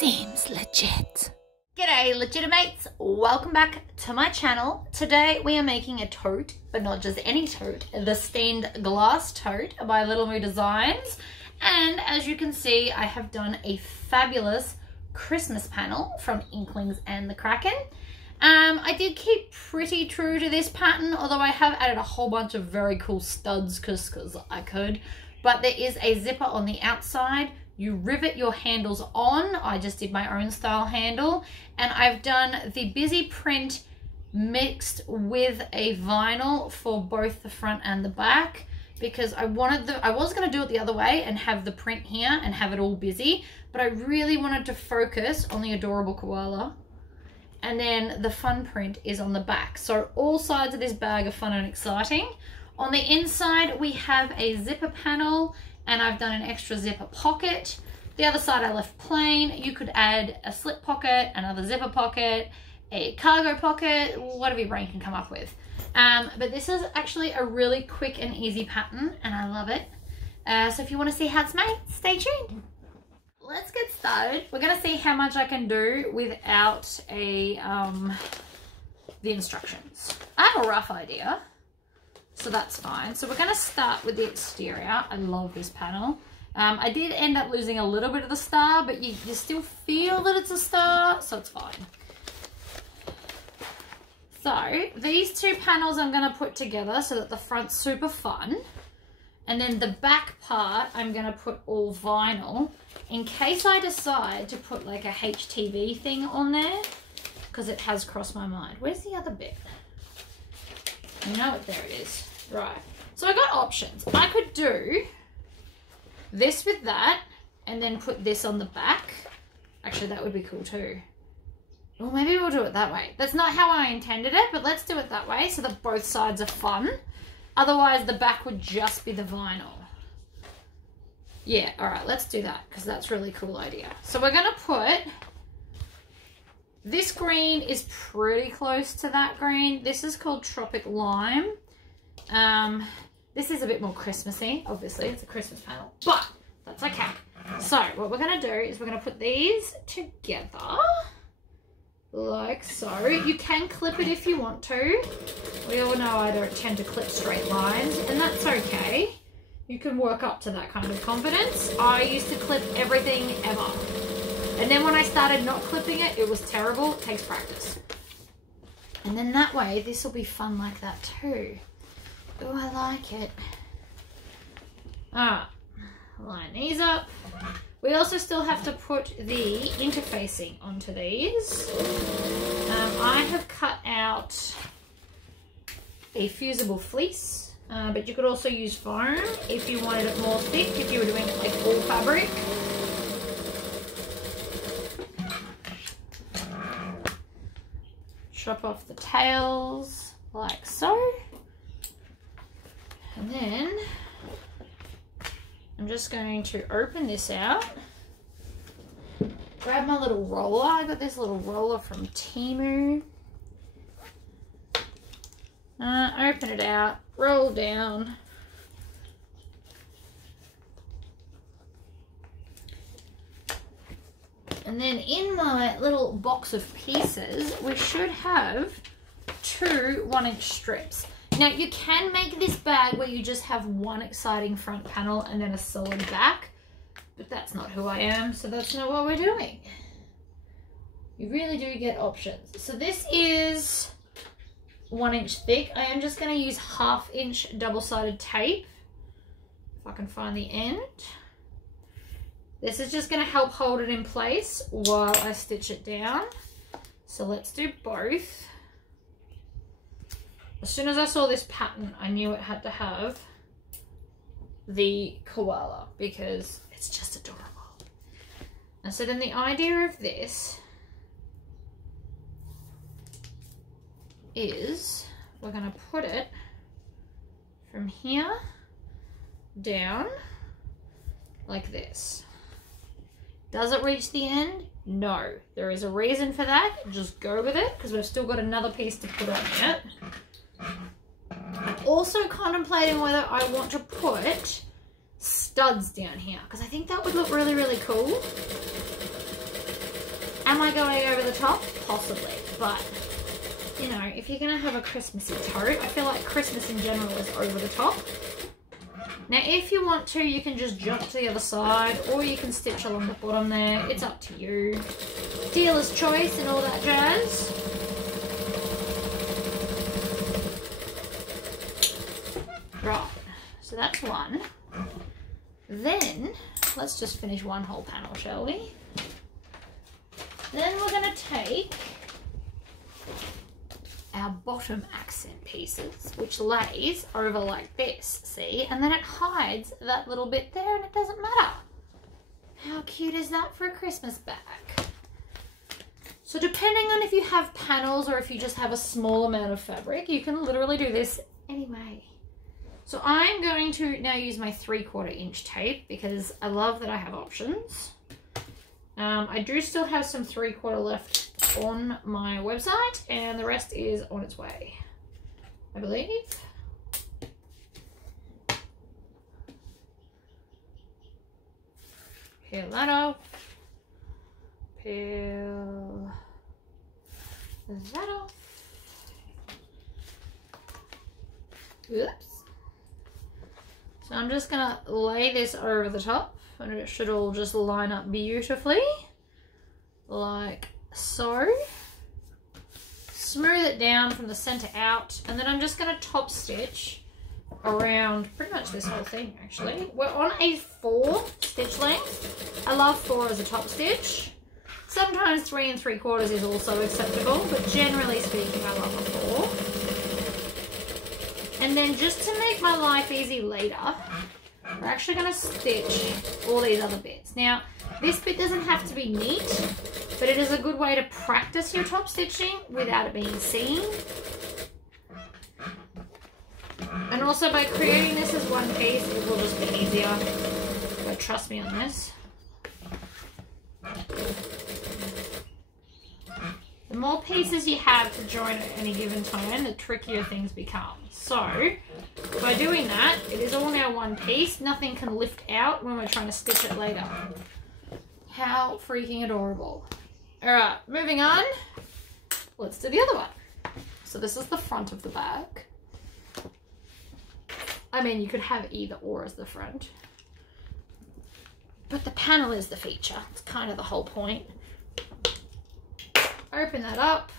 Seems legit. G'day Legitimates, welcome back to my channel. Today we are making a tote, but not just any tote, the stained glass tote by Little Moo Designs. And as you can see, I have done a fabulous Christmas panel from Inklings and the Kraken. I did keep pretty true to this pattern, although I have added a whole bunch of very cool studs because I could. But there is a zipper on the outside. You rivet your handles on. I just did my own style handle, and I've done the busy print mixed with a vinyl for both the front and the back because I was going to do it the other way and have the print here and have it all busy, but I really wanted to focus on the adorable koala, and then the fun print is on the back. So all sides of this bag are fun and exciting. On the inside we have a zipper panel, and I've done an extra zipper pocket. The other side I left plain. You could add a slip pocket, another zipper pocket, a cargo pocket, whatever your brain can come up with. But this is actually a really quick and easy pattern, and I love it. So if you want to see how it's made, stay tuned. Let's get started. We're going to see how much I can do without the instructions. I have a rough idea, so that's fine. So we're going to start with the exterior. I love this panel. I did end up losing a little bit of the star, but you still feel that it's a star, so it's fine. So these two panels I'm going to put together so that the front's super fun. And then the back part I'm going to put all vinyl in case I decide to put like a HTV thing on there, because it has crossed my mind. Where's the other bit? You know it, there it is. Right, so I got options. I could do this with that and then put this on the back. Actually, that would be cool too. Well, maybe we'll do it that way. That's not how I intended it, but let's do it that way so that both sides are fun. Otherwise, the back would just be the vinyl. Yeah, all right, let's do that because that's a really cool idea. So we're gonna put, this green is pretty close to that green. This is called Tropic Lime. This is a bit more Christmassy, obviously, it's a Christmas panel, but that's okay. So what we're gonna do is we're gonna put these together like so. You can clip it if you want to. We all know I don't tend to clip straight lines, and that's okay. You can work up to that kind of confidence. I used to clip everything ever, and then when I started not clipping it, it was terrible. It takes practice. And then that way, this will be fun like that too. Oh, I like it. Alright, line these up. We also still have to put the interfacing onto these. I have cut out a fusible fleece, but you could also use foam if you wanted it more thick, if you were doing it like all fabric. Chop off the tails like so. And then I'm just going to open this out. Grab my little roller. I got this little roller from Temu. Open it out, roll down. And then in my little box of pieces, we should have two 1-inch strips. Now you can make this bag where you just have one exciting front panel and then a solid back, but that's not who I am, so that's not what we're doing. You really do get options. So this is 1-inch thick. I am just going to use 1/2-inch double-sided tape, if I can find the end. This is just going to help hold it in place while I stitch it down. So let's do both. As soon as I saw this pattern, I knew it had to have the koala because it's just adorable. And so then the idea of this is we're going to put it from here down like this. Does it reach the end? No. There is a reason for that. Just go with it because we've still got another piece to put on it. Also contemplating whether I want to put studs down here because I think that would look really, really cool. Am I going over the top? Possibly, but you know, if you're going to have a Christmassy tote, I feel like Christmas in general is over the top. Now, if you want to, you can just jump to the other side, or you can stitch along the bottom there. It's up to you. Dealer's choice and all that jazz. Right, so that's one. Then, let's just finish one whole panel, shall we? Then we're going to take our bottom accent pieces, which lays over like this, see? And then it hides that little bit there and it doesn't matter. How cute is that for a Christmas bag? So depending on if you have panels or if you just have a small amount of fabric, you can literally do this anyway. So I'm going to now use my 3/4 inch tape because I love that I have options. I do still have some 3/4 left on my website, and the rest is on its way, I believe. Peel that off. Peel that off. Oops. So I'm just gonna lay this over the top, and it should all just line up beautifully, like so. Smooth it down from the center out, and then I'm just going to top stitch around pretty much this whole thing. Actually, we're on a 4 stitch length. I love 4 as a top stitch. Sometimes 3 3/4 is also acceptable, but generally speaking I love a 4. And then just to make my life easy later, we're actually going to stitch all these other bits. Now this bit doesn't have to be neat, but it is a good way to practice your top stitching without it being seen. And also by creating this as one piece, it will just be easier. But trust me on this. The more pieces you have to join at any given time, the trickier things become. So, by doing that, it is all now one piece. Nothing can lift out when we're trying to stitch it later. How freaking adorable. Alright, moving on. Let's do the other one. So this is the front of the bag. I mean, you could have either or as the front. But the panel is the feature. It's kind of the whole point. Open that up.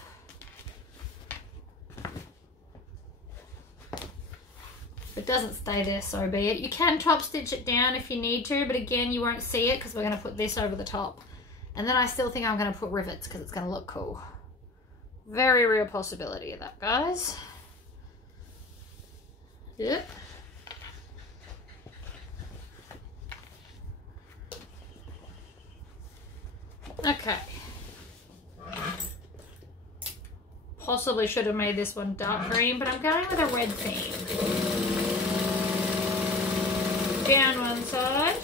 If it doesn't stay there, so be it. You can top stitch it down if you need to, but again, you won't see it because we're going to put this over the top. And then I still think I'm going to put rivets because it's going to look cool. Very real possibility of that, guys. Yep. Okay. Possibly should have made this one dark green, but I'm going with a red theme. Down one side,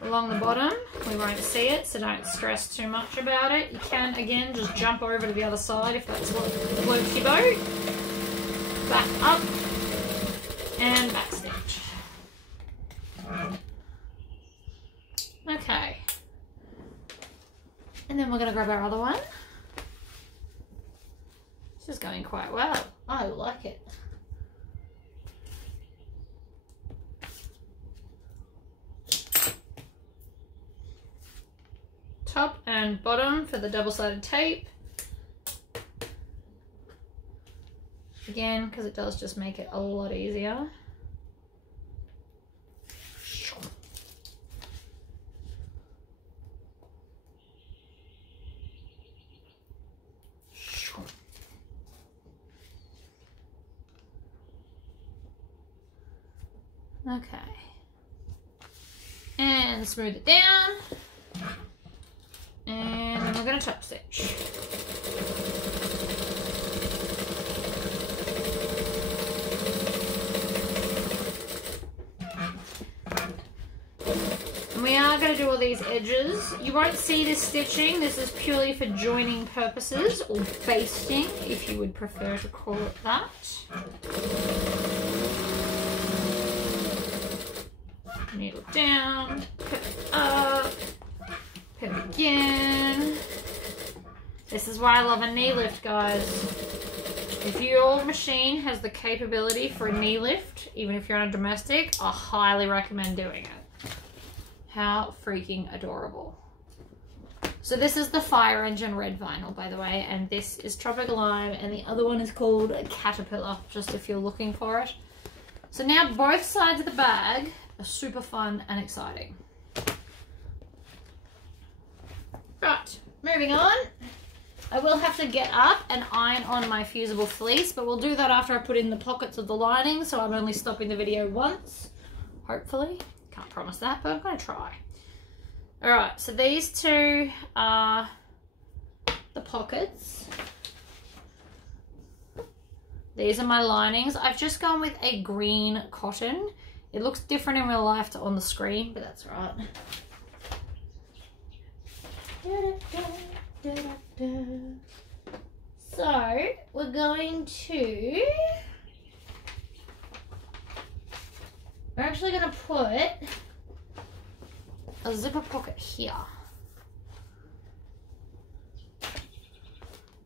along the bottom. We won't see it, so don't stress too much about it. You can, again, just jump over to the other side if that's what floats your boat. Back up and back stitch. Okay. And then we're going to grab our other one. This is going quite well. I like it. Top and bottom for the double-sided tape. Again, because it does just make it a lot easier. Okay, and smooth it down, and then we're going to top stitch. And we are going to do all these edges. You won't see this stitching. This is purely for joining purposes, or basting if you would prefer to call it that. Needle down, put it up, put it again. This is why I love a knee lift, guys. If your machine has the capability for a knee lift, even if you're on a domestic, I highly recommend doing it. How freaking adorable. So this is the Fire Engine red vinyl, by the way, and this is Tropical Lime, and the other one is called Caterpillar, just if you're looking for it. So now both sides of the bag are super fun and exciting. Right, moving on. I will have to get up and iron on my fusible fleece, but we'll do that after I put in the pockets of the lining, so I'm only stopping the video once, hopefully. Can't promise that, but I'm going to try. Alright, so these two are the pockets. These are my linings. I've just gone with a green cotton. It looks different in real life to on the screen, but that's right. So we're going to, we're actually going to put a zipper pocket here.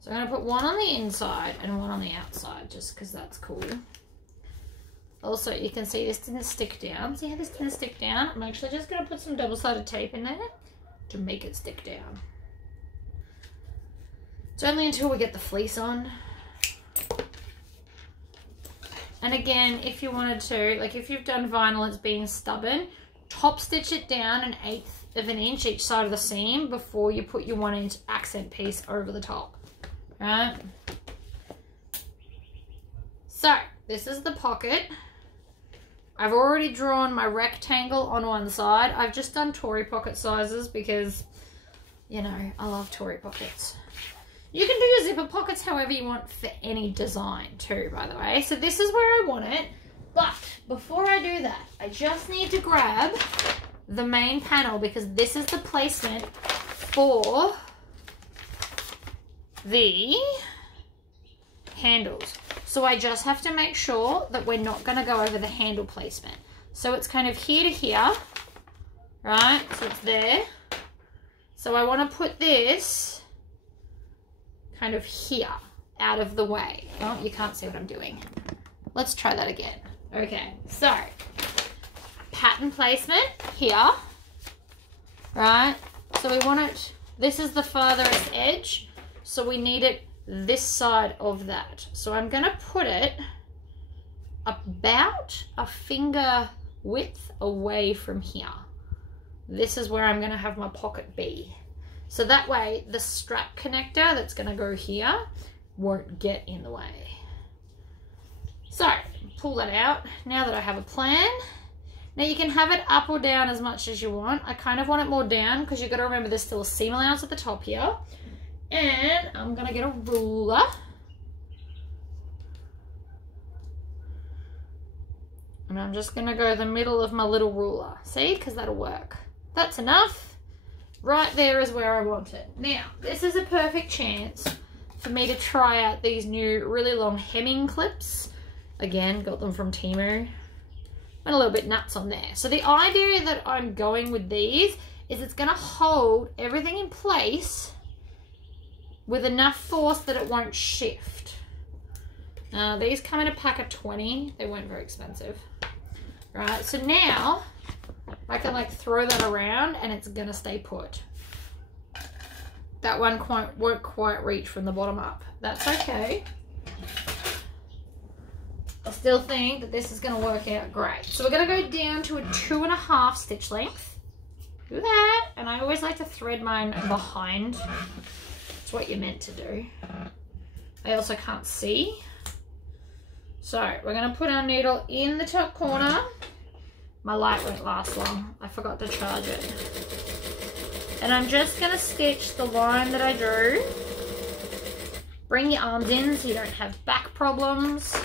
So I'm going to put one on the inside and one on the outside, just because that's cool. Also, you can see this didn't stick down. See how this didn't stick down? I'm actually just going to put some double-sided tape in there to make it stick down. It's only until we get the fleece on. And again, if you wanted to, like if you've done vinyl, it's being stubborn, top stitch it down 1/8 of an inch each side of the seam before you put your 1-inch accent piece over the top. Right? So, this is the pocket. I've already drawn my rectangle on one side. I've just done Tory pocket sizes because, you know, I love Tory pockets. You can do your zipper pockets however you want for any design too, by the way. So this is where I want it. But before I do that, I just need to grab the main panel because this is the placement for the handles. So I just have to make sure that we're not going to go over the handle placement. So it's kind of here to here, right? So it's there. So I want to put this kind of here, out of the way. Oh, you can't see what I'm doing. Let's try that again. Okay, so pattern placement here, right? So we want it, this is the farthest edge, so we need it this side of that. So I'm going to put it about a finger width away from here. This is where I'm going to have my pocket be. So that way the strap connector that's going to go here won't get in the way. So pull that out now that I have a plan. Now you can have it up or down as much as you want. I kind of want it more down because you've got to remember there's still a seam allowance at the top here. And I'm going to get a ruler. And I'm just going to go the middle of my little ruler. See? Because that'll work. That's enough. Right there is where I want it. Now, this is a perfect chance for me to try out these new really long hemming clips. Again, got them from Temu. Went a little bit nuts on there. So the idea that I'm going with these is it's going to hold everything in place with enough force that it won't shift. These come in a pack of 20. They weren't very expensive. Right, so now I can like throw that around and it's gonna stay put. That one won't quite reach from the bottom up. That's okay. I still think that this is gonna work out great. So we're gonna go down to a 2.5 stitch length. Do that. And I always like to thread mine behind. It's what you're meant to do. I also can't see. So we're going to put our needle in the top corner. My light won't last long. I forgot to charge it. And I'm just going to stitch the line that I drew. Bring your arms in so you don't have back problems.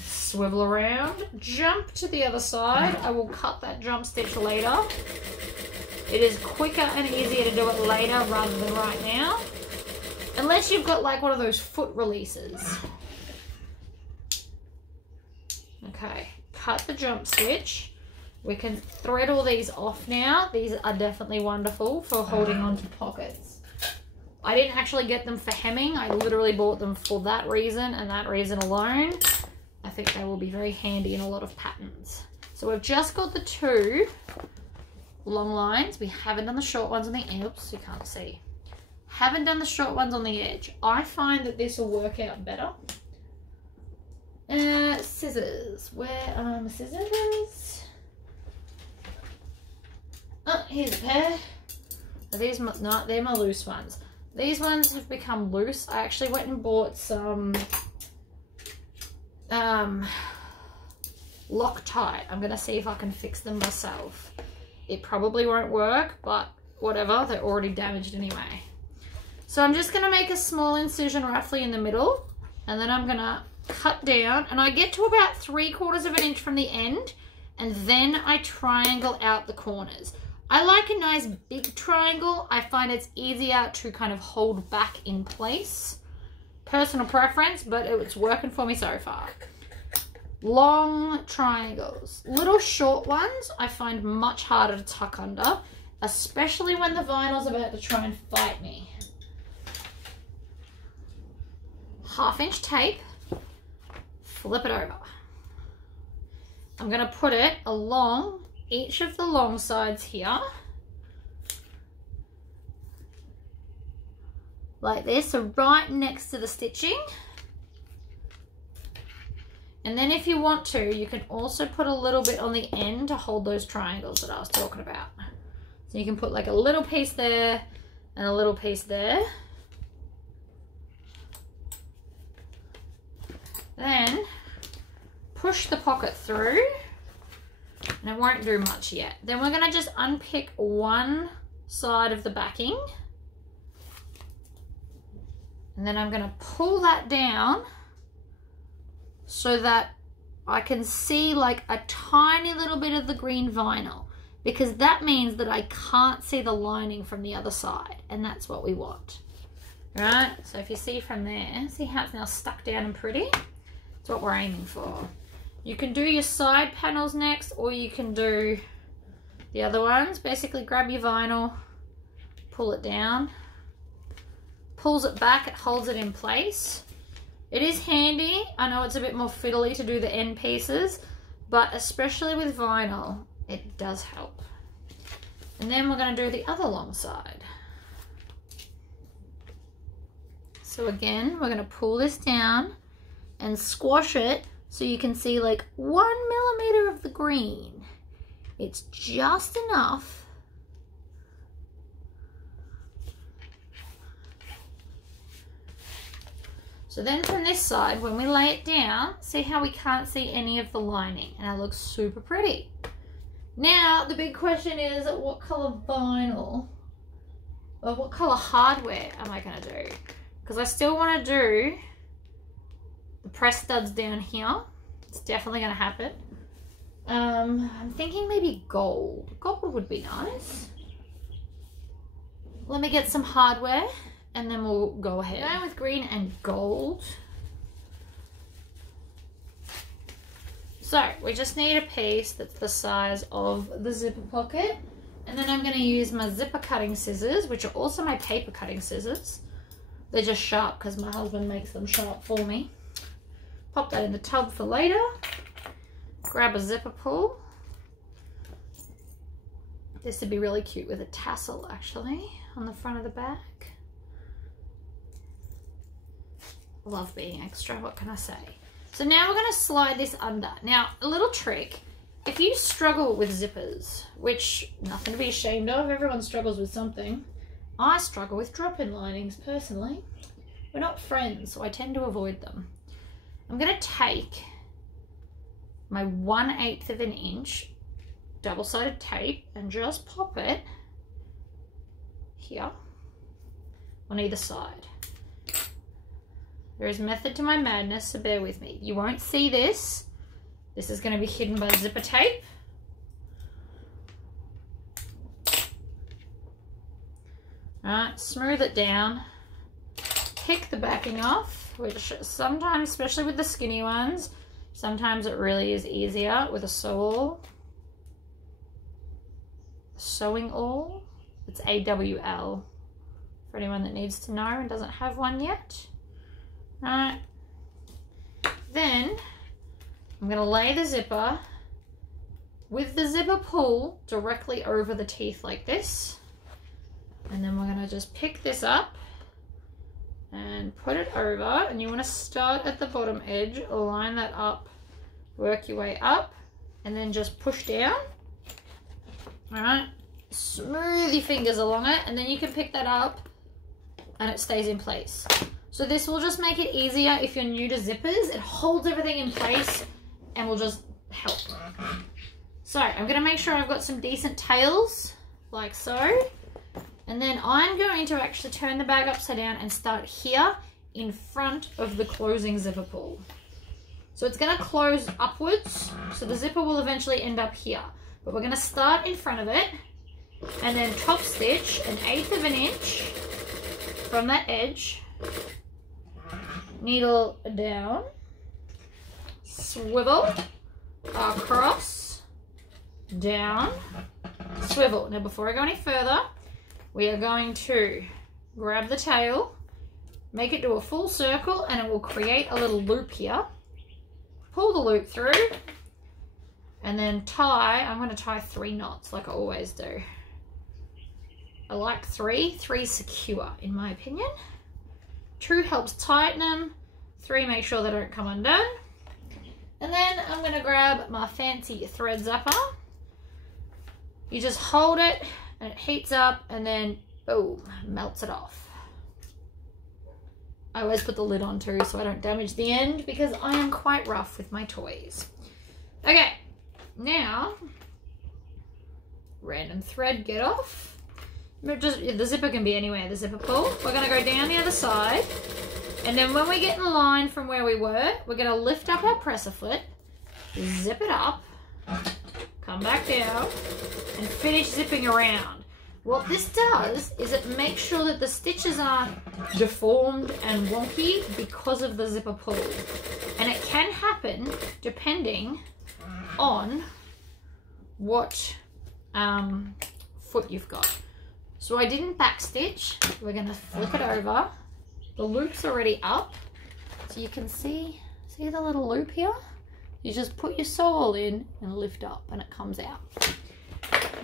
Swivel around. Jump to the other side. I will cut that jump stitch later. It is quicker and easier to do it later rather than right now. Unless you've got like one of those foot releases. Okay, cut the jump stitch. We can thread all these off now. These are definitely wonderful for holding on to pockets. I didn't actually get them for hemming. I literally bought them for that reason and that reason alone. I think they will be very handy in a lot of patterns. So we've just got the 2 long lines. We haven't done the short ones on the edge. Oops, you can't see. Haven't done the short ones on the edge. I find that this will work out better. Scissors. Where are my scissors? Oh, here's a pair. Are these no, they're my loose ones. These ones have become loose. I actually went and bought some Loctite. I'm gonna see if I can fix them myself. It probably won't work, but whatever, they're already damaged anyway. So I'm just gonna make a small incision roughly in the middle, and then I'm gonna cut down, and I get to about 3/4 of an inch from the end, and then I triangle out the corners. I like a nice big triangle. I find it's easier to kind of hold back in place. Personal preference, but it's working for me so far. Long triangles. Little short ones I find much harder to tuck under, especially when the vinyl's about to try and fight me. 1/2 inch tape, flip it over. I'm going to put it along each of the long sides here, like this, so right next to the stitching. And then if you want to, you can also put a little bit on the end to hold those triangles that I was talking about. So you can put like a little piece there and a little piece there. Then push the pocket through, and it won't do much yet. Then we're going to just unpick one side of the backing, and then I'm going to pull that down so that I can see like a tiny little bit of the green vinyl, because that means that I can't see the lining from the other side, and that's what we want. Right, so if you see from there, see how it's now stuck down and pretty? That's what we're aiming for. You can do your side panels next, or you can do the other ones. Basically grab your vinyl, pull it down, pulls it back, it holds it in place. It is handy. I know it's a bit more fiddly to do the end pieces, but especially with vinyl, it does help. And then we're going to do the other long side. So again, we're going to pull this down and squash it so you can see like 1 millimeter of the green. It's just enough. So then from this side, when we lay it down, see how we can't see any of the lining, and it looks super pretty. Now, the big question is, what color vinyl, or what color hardware am I gonna do? Because I still wanna do the press studs down here. It's definitely gonna happen. I'm thinking maybe gold. Gold would be nice. Let me get some hardware and then we'll go ahead. Going with green and gold. So we just need a piece that's the size of the zipper pocket. And then I'm gonna use my zipper cutting scissors, which are also my paper cutting scissors. They're just sharp because my husband makes them sharp for me. Pop that in the tub for later. Grab a zipper pull. This would be really cute with a tassel actually on the front of the back. Love being extra, what can I say? So now we're going to slide this under. Now, a little trick. If you struggle with zippers, which nothing to be ashamed of, everyone struggles with something. I struggle with drop-in linings personally. We're not friends, so I tend to avoid them. I'm going to take my 1/8 of an inch double-sided tape and just pop it here on either side. There is method to my madness, so bear with me. You won't see this. This is going to be hidden by zipper tape. Alright, smooth it down. Pick the backing off, which sometimes, especially with the skinny ones, sometimes it really is easier with a sewing awl. It's AWL for anyone that needs to know and doesn't have one yet. Right. Then I'm going to lay the zipper with the zipper pull directly over the teeth like this. And then we're going to just pick this up and put it over. And you want to start at the bottom edge, line that up, work your way up, and then just push down. All right. Smooth your fingers along it, and then you can pick that up and it stays in place. So this will just make it easier if you're new to zippers. It holds everything in place and will just help. So I'm going to make sure I've got some decent tails, like so. And then I'm going to actually turn the bag upside down and start here in front of the closing zipper pull. So it's going to close upwards, so the zipper will eventually end up here. But we're going to start in front of it and then top stitch 1/8 of an inch from that edge, needle down, swivel, across, down, swivel. Now before I go any further, we are going to grab the tail, make it do a full circle, and it will create a little loop here. Pull the loop through, and then tie. I'm going to tie 3 knots like I always do. I like 3. 3's secure in my opinion. 2 helps tighten them. 3 make sure they don't come undone. And then I'm going to grab my fancy thread zapper. You just hold it and it heats up, and then boom, melts it off. I always put the lid on too so I don't damage the end, because I am quite rough with my toys. Okay, now random thread get off. Just the zipper can be anywhere, the zipper pull. We're going to go down the other side, and then when we get in line from where we were, we're going to lift up our presser foot, zip it up, come back down, and finish zipping around. What this does is it makes sure that the stitches aren't deformed and wonky because of the zipper pull. And it can happen depending on what foot you've got. So I didn't backstitch. We're going to flip it over. The loop's already up, so you can see the little loop here? You just put your sole in and lift up and it comes out.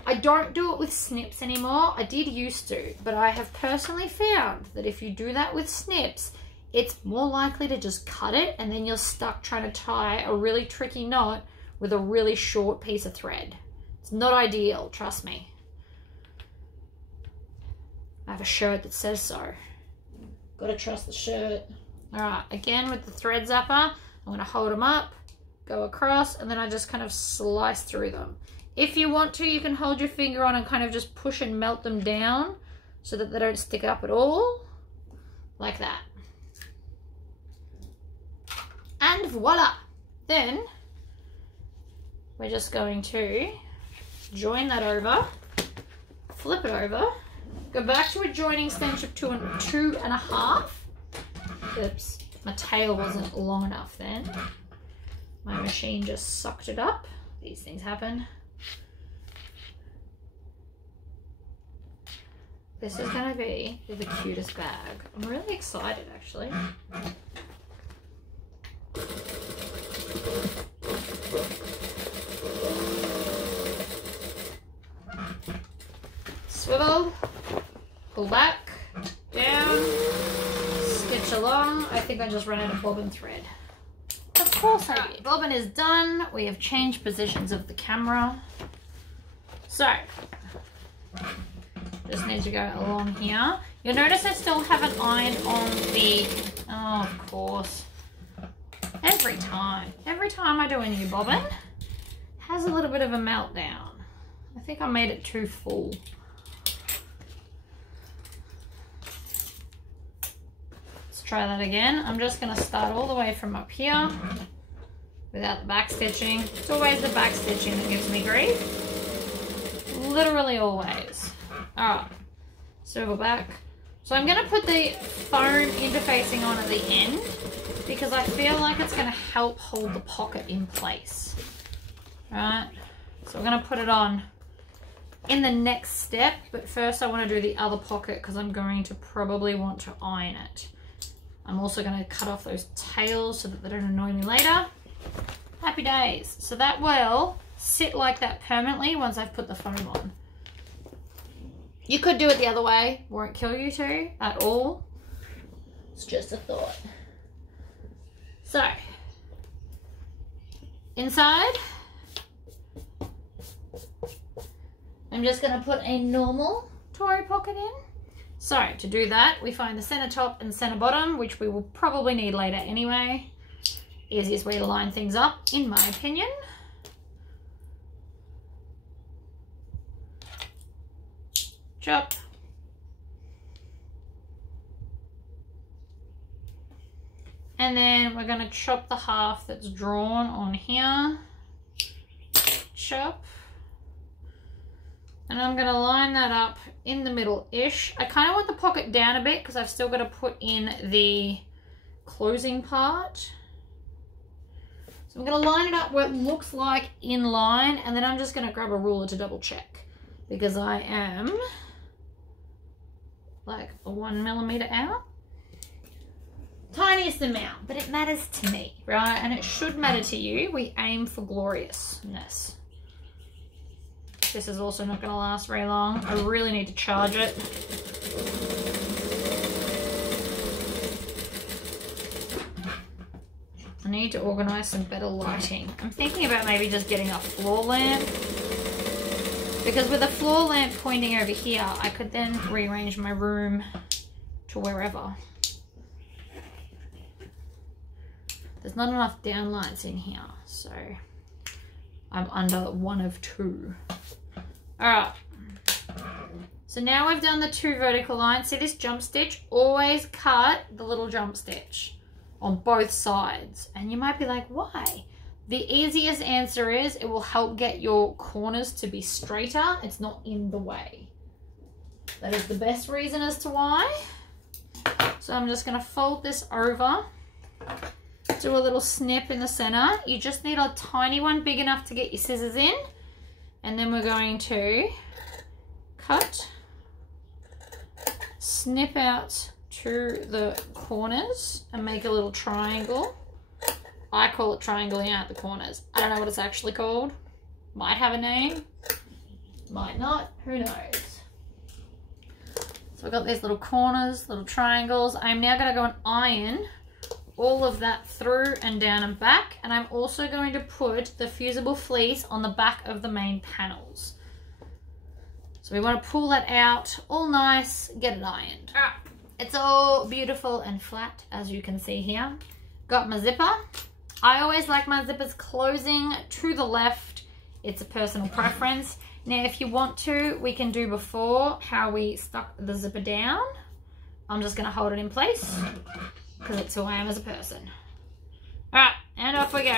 I don't do it with snips anymore. I did used to, but I have personally found that if you do that with snips, it's more likely to just cut it, and then you're stuck trying to tie a really tricky knot with a really short piece of thread. It's not ideal, trust me. I have a shirt that says so. Gotta trust the shirt. All right, again with the thread zapper, I'm gonna hold them up, go across, and then I just kind of slice through them. If you want to, you can hold your finger on and kind of just push and melt them down so that they don't stick up at all, like that. And voila! Then we're just going to join that over, flip it over, go back to a joining stench of 2.5. Oops, my tail wasn't long enough then. My machine just sucked it up. These things happen. This is going to be the cutest bag. I'm really excited actually. Swivel, pull back, down, stitch along. I think I just ran out of bobbin thread. Of course I did. Bobbin is done. We have changed positions of the camera. So, just need to go along here. You'll notice I still haven't ironed on the, oh, of course. Every time I do a new bobbin, it has a little bit of a meltdown. I think I made it too full. Let's try that again. I'm just gonna start all the way from up here without the back stitching. It's always the back stitching that gives me grief. Literally always. Alright, swivel back. So I'm going to put the foam interfacing on at the end because I feel like it's going to help hold the pocket in place. Right, so we're going to put it on in the next step, but first I want to do the other pocket because I'm going to probably want to iron it. I'm also going to cut off those tails so that they don't annoy me later. Happy days. So that will sit like that permanently once I've put the foam on. You could do it the other way. Won't kill you two at all. It's just a thought. So, inside, I'm just going to put a normal Tory pocket in. So, to do that, we find the center top and center bottom, which we will probably need later anyway. Easiest way to line things up, in my opinion. Chop. And then we're going to chop the half that's drawn on here. Chop. And I'm going to line that up in the middle-ish. I kind of want the pocket down a bit because I've still got to put in the closing part. So I'm going to line it up where it looks like in line, and then I'm just going to grab a ruler to double check because I am like 1 millimeter out. Tiniest amount, but it matters to me, right? And it should matter to you. We aim for gloriousness. This is also not going to last very long. I really need to charge it. I need to organize some better lighting. I'm thinking about maybe just getting a floor lamp. Because with a floor lamp pointing over here, I could then rearrange my room to wherever. There's not enough downlights in here, so I'm under one of two. Alright, so now we've done the 2 vertical lines. See this jump stitch? Always cut the little jump stitch on both sides. And you might be like, why? The easiest answer is it will help get your corners to be straighter. It's not in the way. That is the best reason as to why. So I'm just going to fold this over. Do a little snip in the center. You just need a tiny one big enough to get your scissors in. And then we're going to cut, snip out to the corners and make a little triangle. I call it triangling out the corners. I don't know what it's actually called. Might have a name, might not, who knows. So I've got these little corners, little triangles. I'm now going to go and iron all of that through and down and back, and I'm also going to put the fusible fleece on the back of the main panels. So we want to pull that out all nice, get it ironed. It's all beautiful and flat, as you can see here. Got my zipper. I always like my zippers closing to the left. It's a personal preference. Now if you want to, we can do before how we stuck the zipper down. I'm just going to hold it in place because it's who I am as a person. Alright, and off we go.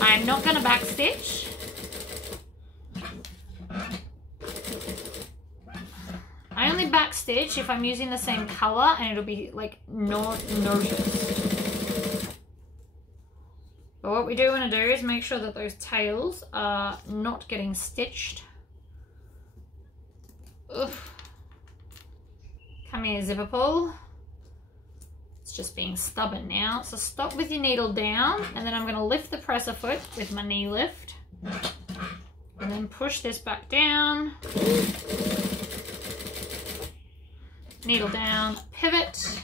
I'm not going to backstitch. I only backstitch if I'm using the same colour and it'll be like not noticed. But what we do want to do is make sure that those tails are not getting stitched. Oof. Come here, zipper pull. It's just being stubborn now. So stop with your needle down, and then I'm going to lift the presser foot with my knee lift. And then push this back down. Needle down, pivot.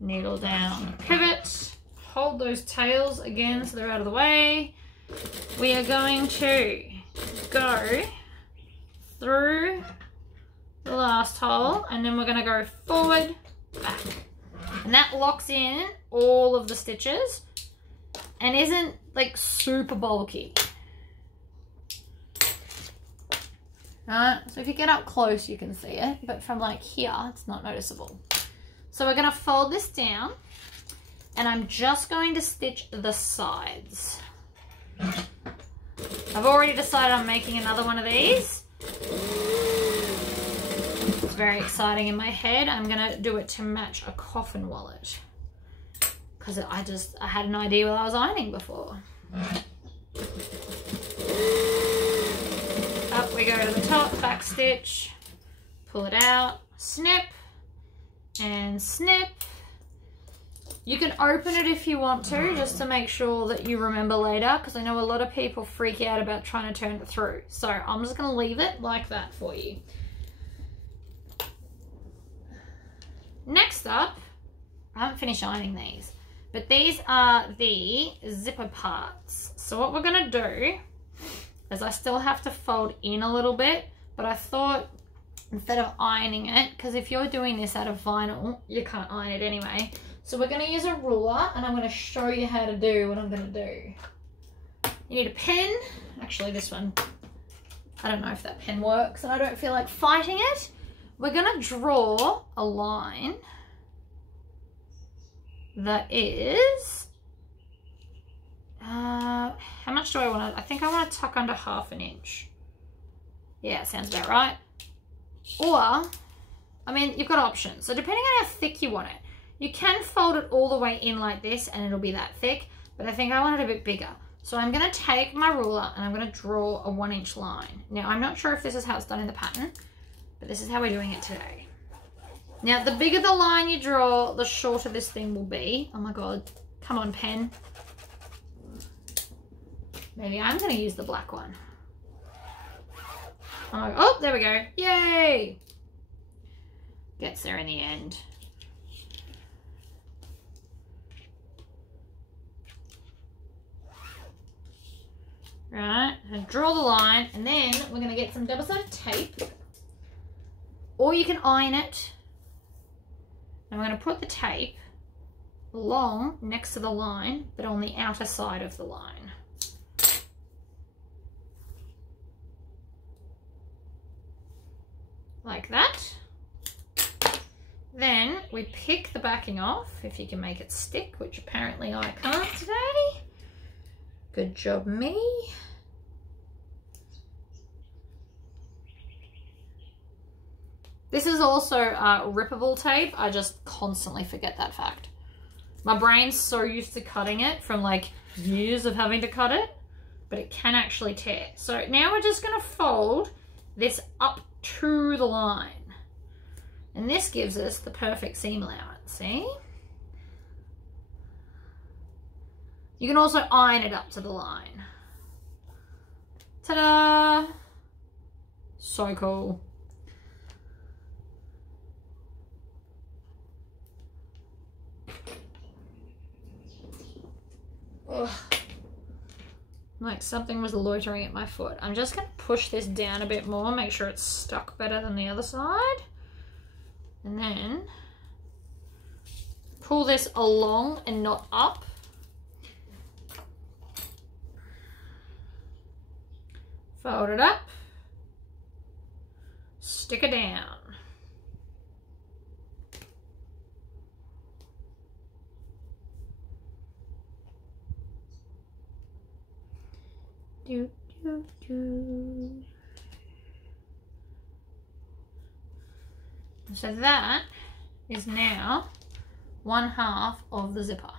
Needle down, pivot. Hold those tails again so they're out of the way. We are going to go through the last hole, and then we're going to go forward, back. And that locks in all of the stitches and isn't like super bulky. Alright, so if you get up close you can see it, but from like here it's not noticeable. So we're going to fold this down, and I'm just going to stitch the sides. I've already decided I'm making another one of these. It's very exciting in my head. I'm going to do it to match a coffin wallet, because I had an idea while I was ironing before. Up we we go to the top, back stitch, pull it out, snip, and snip. You can open it if you want to, just to make sure that you remember later, because I know a lot of people freak out about trying to turn it through. So I'm just going to leave it like that for you. Next up, I haven't finished ironing these, but these are the zipper parts. So what we're going to do is I still have to fold in a little bit, but I thought instead of ironing it, because if you're doing this out of vinyl, you can't iron it anyway. So we're going to use a ruler, and I'm going to show you how to do what I'm going to do. You need a pen. Actually, this one, I don't know if that pen works, and I don't feel like fighting it. We're going to draw a line that is, how much do I want to, I think I want to tuck under 1/2 inch. Yeah, sounds about right. Or, I mean, you've got options. So depending on how thick you want it, you can fold it all the way in like this and it'll be that thick, but I think I want it a bit bigger. So I'm going to take my ruler and I'm going to draw a 1 inch line. Now, I'm not sure if this is how it's done in the pattern, but this is how we're doing it today. Now, the bigger the line you draw, the shorter this thing will be. Oh my God, come on, pen. Maybe I'm going to use the black one. Oh, there we go. Yay! Gets there in the end. Right, and draw the line, and then we're going to get some double-sided tape, or you can iron it, and we're going to put the tape along next to the line, but on the outer side of the line. Like that. Then we pick the backing off, if you can make it stick, which apparently I can't today. Good job, me. This is also rippable tape. I just constantly forget that fact. My brain's so used to cutting it from like years of having to cut it, but it can actually tear. So now we're just going to fold this up to the line. And this gives us the perfect seam allowance, see? You can also iron it up to the line. Ta-da! So cool. Ugh. Like something was loitering at my foot. I'm just going to push this down a bit more, make sure it's stuck better than the other side. And then pull this along and not up. Fold it up, stick it down. Do, do, do. So that is now 1/2 of the zipper.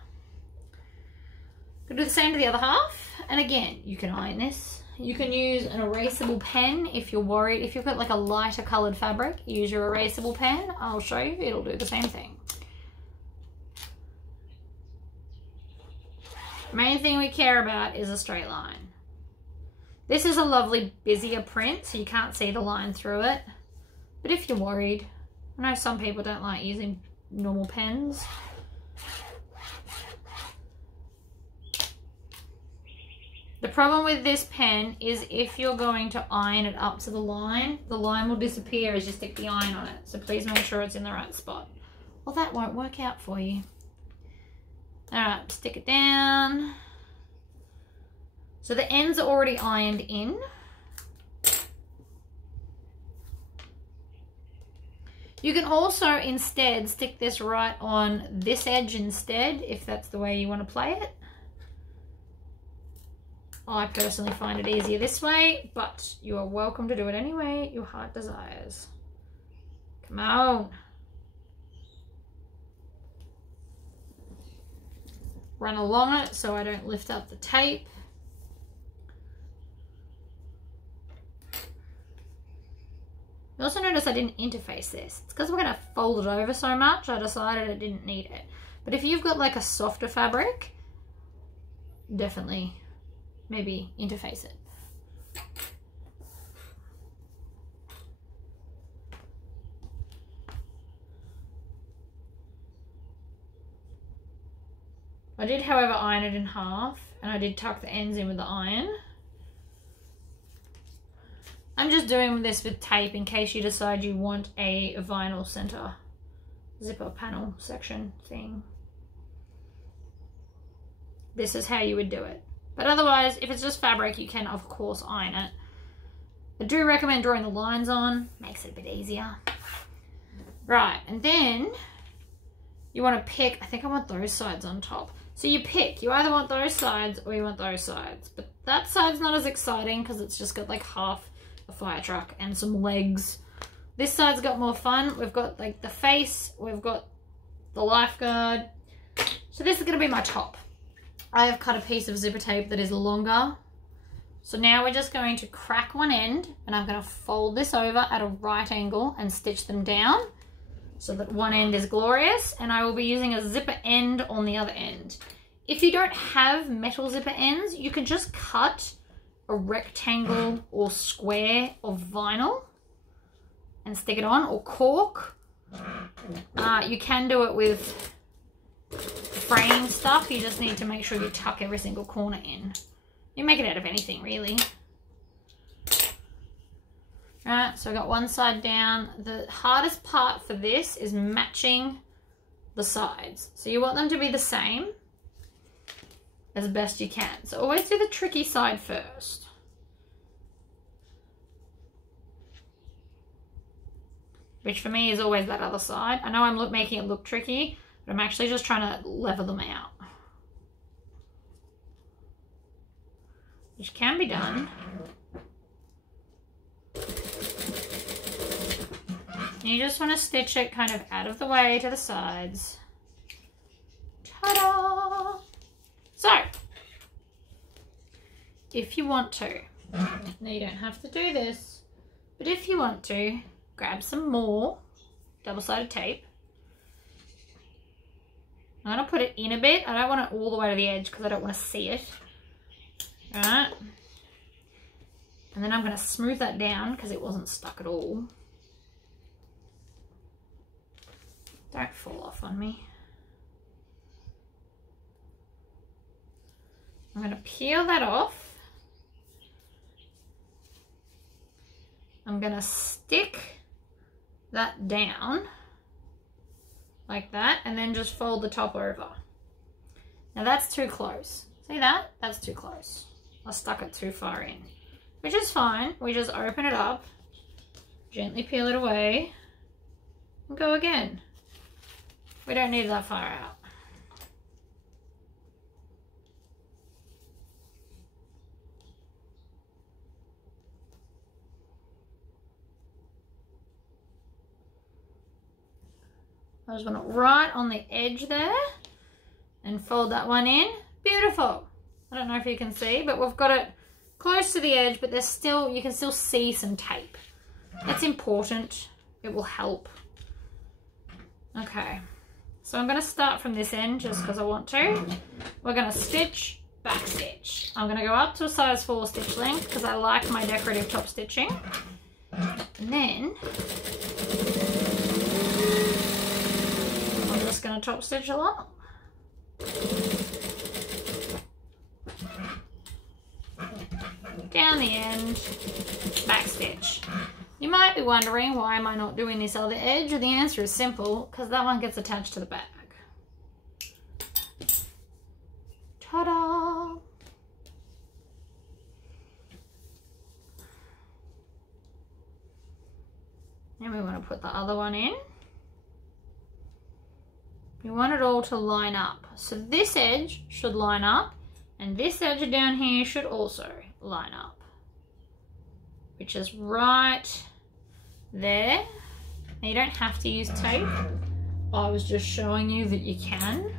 Gonna do the same to the other half, and again, you can iron this. You can use an erasable pen if you're worried. If you've got like a lighter colored fabric, use your erasable pen. I'll show you, it'll do the same thing. Main thing we care about is a straight line. This is a lovely Bezier print, so you can't see the line through it. But if you're worried, I know some people don't like using normal pens. The problem with this pen is if you're going to iron it up to the line will disappear as you stick the iron on it. So please make sure it's in the right spot. Well, that won't work out for you. All right, stick it down. So the ends are already ironed in. You can also instead stick this right on this edge instead, if that's the way you want to play it. I personally find it easier this way, but you are welcome to do it any way your heart desires. Come on. Run along it so I don't lift up the tape. You also notice I didn't interface this. It's because we're going to fold it over so much, I decided I didn't need it. But if you've got like a softer fabric, definitely maybe interface it. I did, however, iron it in half, and I did tuck the ends in with the iron. I'm just doing this with tape in case you decide you want a vinyl center zipper panel section thing. This is how you would do it. But otherwise, if it's just fabric, you can, of course, iron it. I do recommend drawing the lines on. Makes it a bit easier. Right, and then you want to pick, I think I want those sides on top. So you pick, you either want those sides or you want those sides. But that side's not as exciting because it's just got like half a fire truck and some legs. This side's got more fun. We've got like the face, we've got the lifeguard. So this is going to be my top. I have cut a piece of zipper tape that is longer. So now we're just going to crack one end and I'm going to fold this over at a right angle and stitch them down so that one end is glorious, and I will be using a zipper end on the other end. If you don't have metal zipper ends, you can just cut a rectangle or square of vinyl and stick it on, or cork. You can do it with fraying stuff. You just need to make sure you tuck every single corner in. You make it out of anything, really. Right, so I got one side down. The hardest part for this is matching the sides. So you want them to be the same as best you can. So always do the tricky side first. Which for me is always that other side. I know I'm making it look tricky, but I'm actually just trying to level them out. Which can be done. You just want to stitch it kind of out of the way to the sides. Ta-da! So, if you want to, now you don't have to do this, but if you want to, grab some more double-sided tape. I'm going to put it in a bit. I don't want it all the way to the edge because I don't want to see it. Alright. And then I'm going to smooth that down because it wasn't stuck at all. Don't fall off on me. I'm going to peel that off. I'm going to stick that down like that and then just fold the top over. Now that's too close. See that? That's too close. I stuck it too far in, which is fine. We just open it up, gently peel it away, and go again. We don't need that far out. I just want it right on the edge there and fold that one in. Beautiful. I don't know if you can see, but we've got it close to the edge, but there's still, you can still see some tape. That's important. It will help. Okay. So I'm going to start from this end just because I want to. We're going to stitch, back stitch. I'm going to go up to a size 4 stitch length because I like my decorative top stitching. And then I'm just going to top stitch along. Down the end, back stitch. You might be wondering, why am I not doing this other edge? The answer is simple, because that one gets attached to the bag. Ta-da! And we want to put the other one in. We want it all to line up. So this edge should line up, and this edge down here should also line up, which is right there. Now you don't have to use tape. I was just showing you that you can,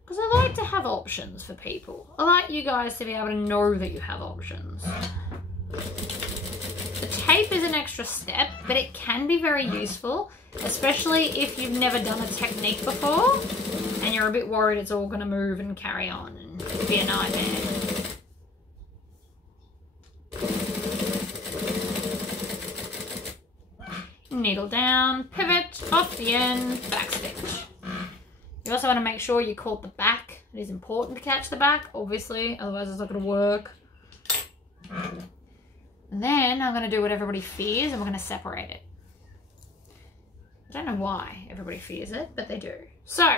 because I like to have options for people. I like you guys to be able to know that you have options. The zip is an extra step, but it can be very useful, especially if you've never done a technique before and you're a bit worried it's all going to move and carry on and be a nightmare. Needle down, pivot, off the end, back stitch. You also want to make sure you caught the back. It is important to catch the back, obviously, otherwise it's not going to work. And then I'm going to do what everybody fears and we're going to separate it. I don't know why everybody fears it, but they do. So,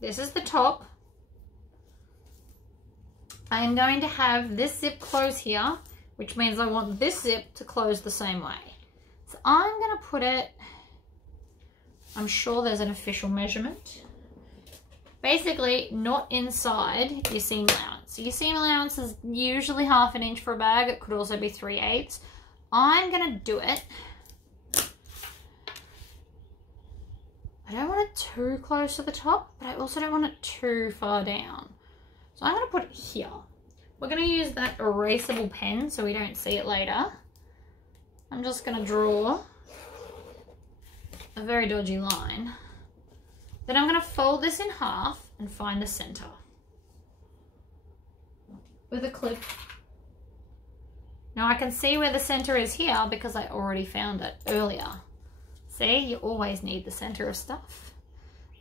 this is the top. I am going to have this zip close here, which means I want this zip to close the same way. So I'm going to put it, I'm sure there's an official measurement. Basically, not inside your seam allowance. So your seam allowance is usually 1/2 inch for a bag. It could also be 3/8. I'm going to do it. I don't want it too close to the top, but I also don't want it too far down. So I'm going to put it here. We're going to use that erasable pen so we don't see it later. I'm just going to draw a very dodgy line. Then I'm going to fold this in half and find the center with a clip. Now I can see where the center is here because I already found it earlier. See, you always need the center of stuff.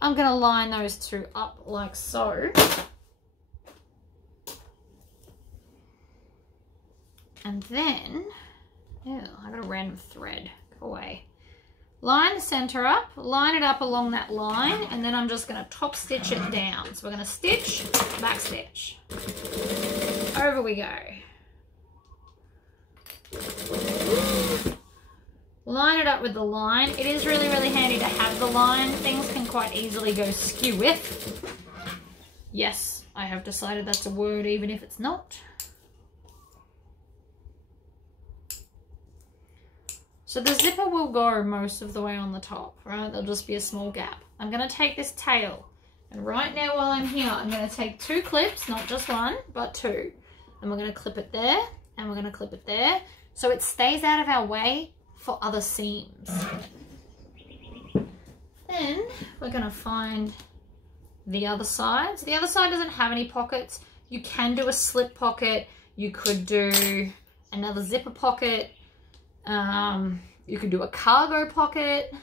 I'm going to line those two up like so. And then, ew, I got a random thread. Go away. Line the center up, line it up along that line, and then I'm just going to top stitch it down. So we're going to stitch, back stitch. Over we go. Line it up with the line. It is really, really handy to have the line. Things can quite easily go skew with. Yes, I have decided that's a word even if it's not. So the zipper will go most of the way on the top, right? There'll just be a small gap. I'm going to take this tail, and right now while I'm here, I'm going to take 2 clips, not just one, but 2. And we're going to clip it there, and we're going to clip it there, so it stays out of our way for other seams. Then we're going to find the other side. So the other side doesn't have any pockets. You can do a slip pocket. You could do another zipper pocket. You could do a cargo pocket.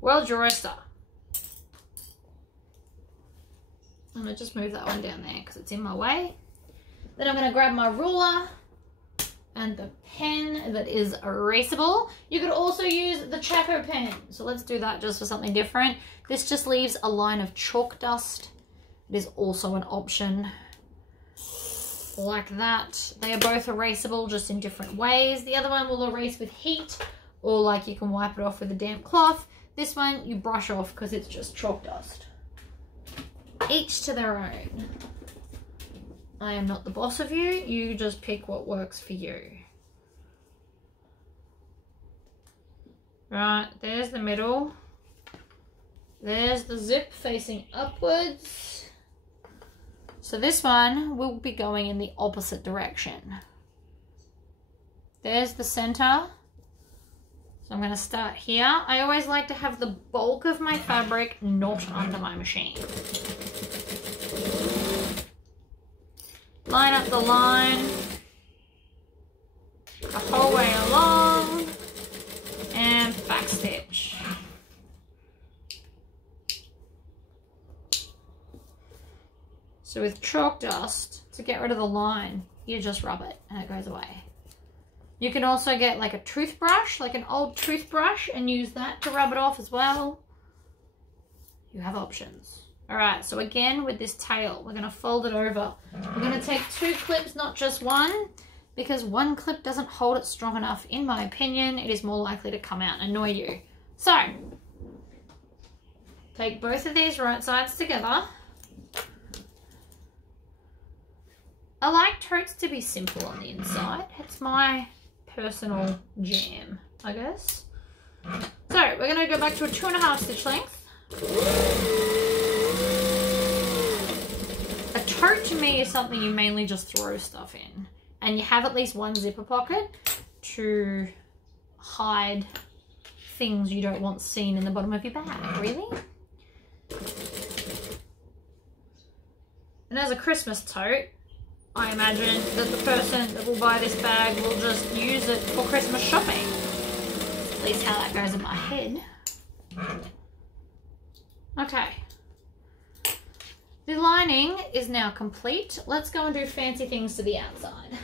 World's your oyster. I'm going to just move that one down there because it's in my way. Then I'm going to grab my ruler and the pen that is erasable. You could also use the Chaco pen. So let's do that just for something different. This just leaves a line of chalk dust. It is also an option. Like that. They are both erasable, just in different ways. The other one will erase with heat, or like you can wipe it off with a damp cloth. This one you brush off because it's just chalk dust. Each to their own. I am not the boss of you. You just pick what works for you. Right, there's the middle. There's the zip facing upwards. So this one will be going in the opposite direction. There's the center. So I'm going to start here. I always like to have the bulk of my fabric not under my machine. Line up the line the whole way along and back stitch. So with chalk dust, to get rid of the line, you just rub it and it goes away. You can also get like a toothbrush, like an old toothbrush, and use that to rub it off as well. You have options. All right, so again with this tail, we're gonna fold it over. We're gonna take 2 clips, not just one, because one clip doesn't hold it strong enough. In my opinion, it is more likely to come out and annoy you. So, take both of these right sides together. I like totes to be simple on the inside. It's my personal jam, I guess. So we're going to go back to a 2.5 stitch length. A tote to me is something you mainly just throw stuff in. And you have at least one zipper pocket. to hide things you don't want seen in the bottom of your bag, really. And as a Christmas tote, I imagine that the person that will buy this bag will just use it for Christmas shopping. At least how that goes in my head. Okay. The lining is now complete. Let's go and do fancy things to the outside.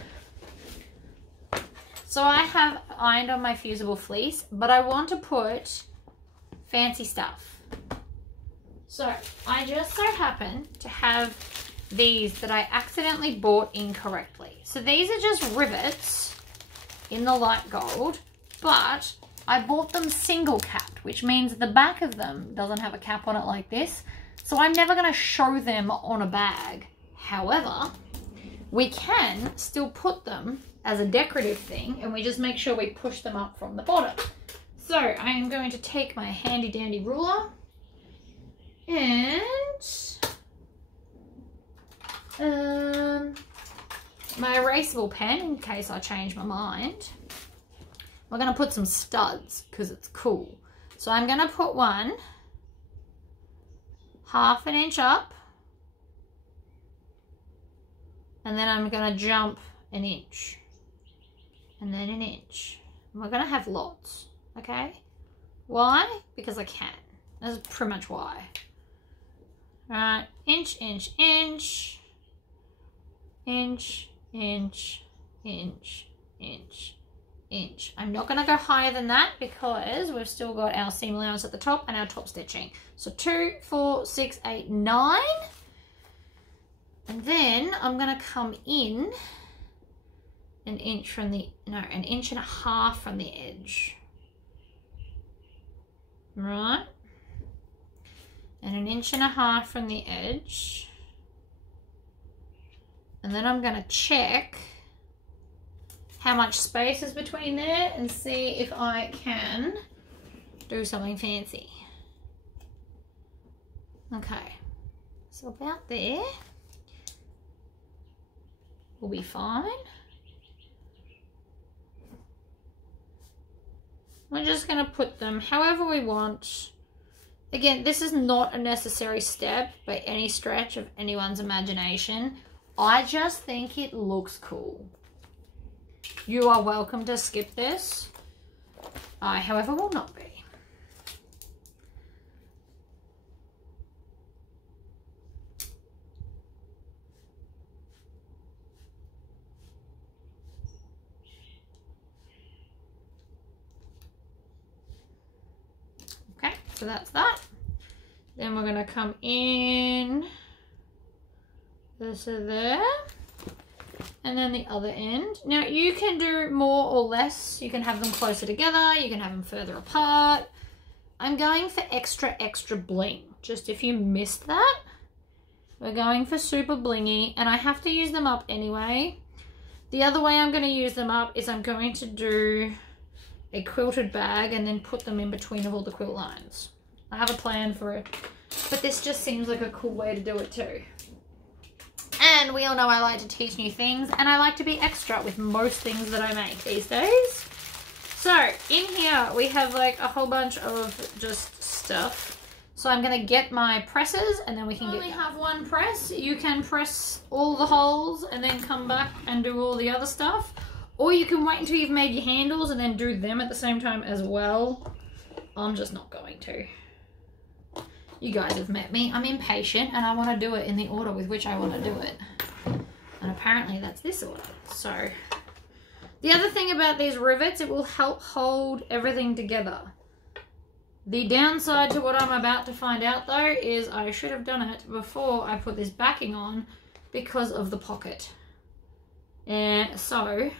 So I have ironed on my fusible fleece, but I want to put fancy stuff. So I just so happen to have these that I accidentally bought incorrectly. So these are just rivets in the light gold, but I bought them single capped, which means the back of them doesn't have a cap on it like this. So I'm never going to show them on a bag. However, we can still put them as a decorative thing, and we just make sure we push them up from the bottom. So I am going to take my handy dandy ruler and my erasable pen in case I change my mind. We're going to put some studs because it's cool. So I'm going to put one 1/2 inch up, and then I'm going to jump 1 inch, and then 1 inch. And we're going to have lots, okay? Why? Because I can. That's pretty much why. Alright, inch, inch, inch, inch, inch, inch, inch, inch. I'm not going to go higher than that because we've still got our seam allowance at the top and our top stitching. So 2, 4, 6, 8, 9. And then I'm going to come in 1 inch from the, no, 1.5 inches from the edge. Right. And 1.5 inches from the edge. And then I'm going to check how much space is between there and see if I can do something fancy. Okay, so about there will be fine. We're just going to put them however we want. Again, this is not a necessary step by any stretch of anyone's imagination. I just think it looks cool. You are welcome to skip this. I, however, will not be. Okay, so that's that. Then we're going to come in this there. And then the other end. Now you can do more or less. You can have them closer together. You can have them further apart. I'm going for extra bling. Just if you missed that. We're going for super blingy. And I have to use them up anyway. The other way I'm going to use them up is I'm going to do a quilted bag and then put them in between of all the quilt lines. I have a plan for it. But this just seems like a cool way to do it too. And we all know I like to teach new things, and I like to be extra with most things that I make these days. So in here we have like a whole bunch of just stuff. So I'm going to get my presses and then we can only have one press. You can press all the holes and then come back and do all the other stuff. Or you can wait until you've made your handles and then do them at the same time as well. I'm just not going to. You guys have met me. I'm impatient and I want to do it in the order with which I want to do it. And apparently that's this order. So the other thing about these rivets, it will help hold everything together. The downside to what I'm about to find out though is I should have done it before I put this backing on because of the pocket. So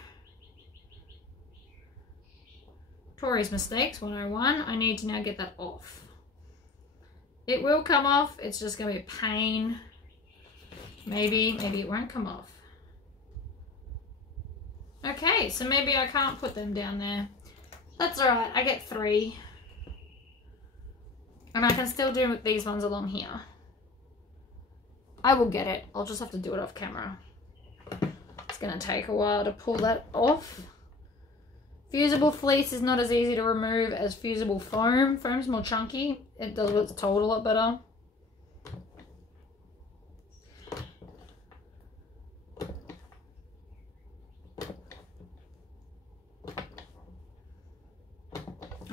Tori's mistakes 101. I need to now get that off. It will come off. It's just going to be a pain. Maybe it won't come off. Okay, so maybe I can't put them down there. That's all right. I get 3. And I can still do these ones along here. I will get it. I'll just have to do it off camera. It's going to take a while to pull that off. Fusible fleece is not as easy to remove as fusible foam. Foam's more chunky. It does what's told a lot better.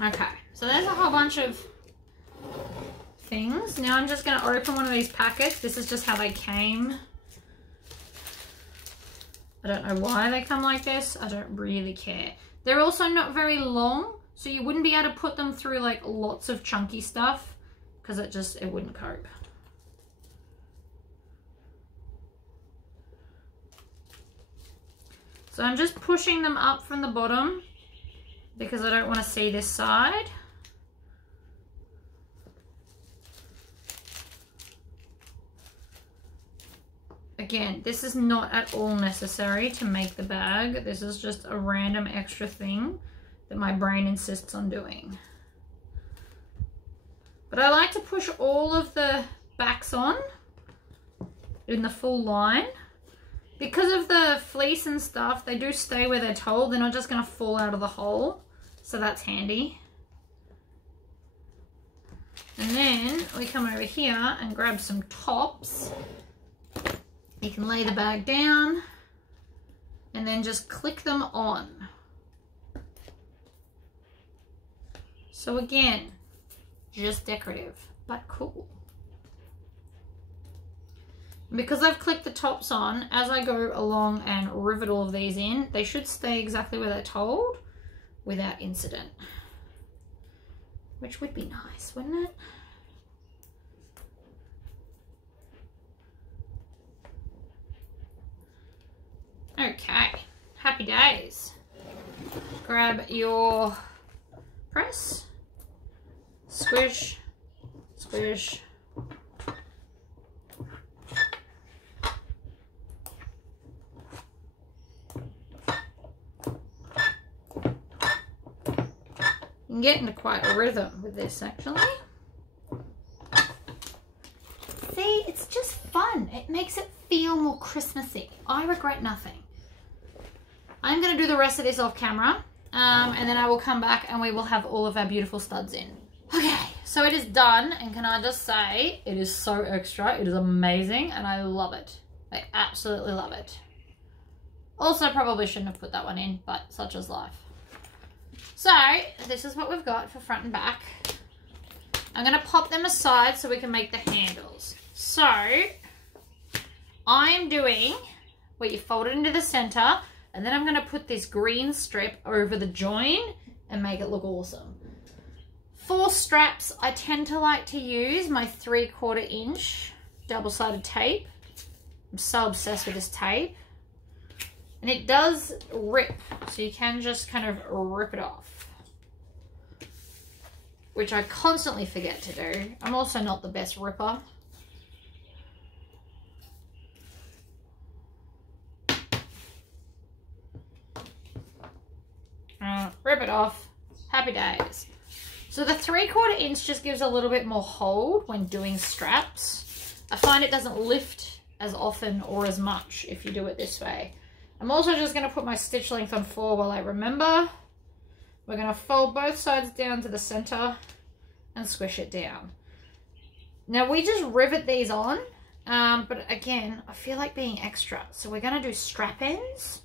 Okay, so there's a whole bunch of things. Now I'm just going to open one of these packets. This is just how they came. I don't know why they come like this. I don't really care. They're also not very long, so you wouldn't be able to put them through like lots of chunky stuff because it wouldn't cope. So I'm just pushing them up from the bottom because I don't want to see this side. Again, this is not at all necessary to make the bag. This is just a random extra thing that my brain insists on doing. But I like to push all of the backs on in the full line. Because of the fleece and stuff, they do stay where they're told. They're not just going to fall out of the hole. So that's handy. And then we come over here and grab some tops. You can lay the bag down and then just click them on. So again, just decorative, but cool. And because I've clicked the tops on, as I go along and rivet all of these in, they should stay exactly where they're told without incident. Which would be nice, wouldn't it? Okay, happy days. Grab your press, squish, squish. You can get into quite a rhythm with this actually. See, it's just fun. It makes it feel more Christmassy. I regret nothing. I'm going to do the rest of this off camera and then I will come back and we will have all of our beautiful studs in. Okay, so it is done and can I just say it is so extra. It is amazing and I love it. I absolutely love it. Also probably shouldn't have put that one in, but such is life. So this is what we've got for front and back. I'm going to pop them aside so we can make the handles. So I'm doing where you fold it into the center and then I'm going to put this green strip over the join and make it look awesome. For straps, I tend to like to use my 3/4 inch double-sided tape. I'm so obsessed with this tape. And it does rip, so you can just kind of rip it off. Which I constantly forget to do. I'm also not the best ripper. Rip it off. Happy days. So the 3/4 inch just gives a little bit more hold when doing straps. I find it doesn't lift as often or as much if you do it this way. I'm also just going to put my stitch length on 4 while I remember. We're going to fold both sides down to the center and squish it down. Now we just rivet these on, but again, I feel like being extra. So we're going to do strap ends.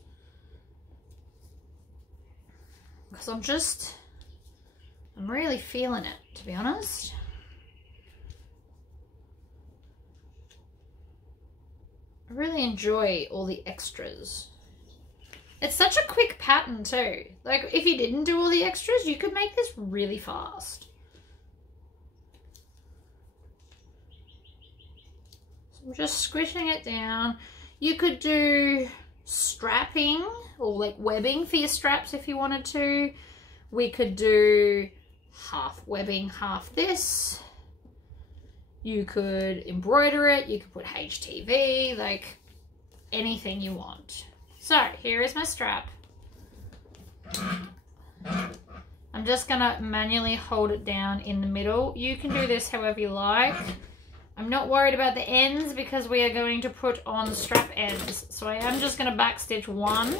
Because I'm really feeling it, to be honest. I really enjoy all the extras. It's such a quick pattern too. Like if you didn't do all the extras, you could make this really fast. So I'm just squishing it down. You could do strapping or like webbing for your straps if you wanted to. We could do half webbing, half this. You could embroider it. You could put HTV, like anything you want. So here is my strap. I'm just gonna manually hold it down in the middle. You can do this however you like. I'm not worried about the ends because we are going to put on strap ends. So I am just gonna backstitch one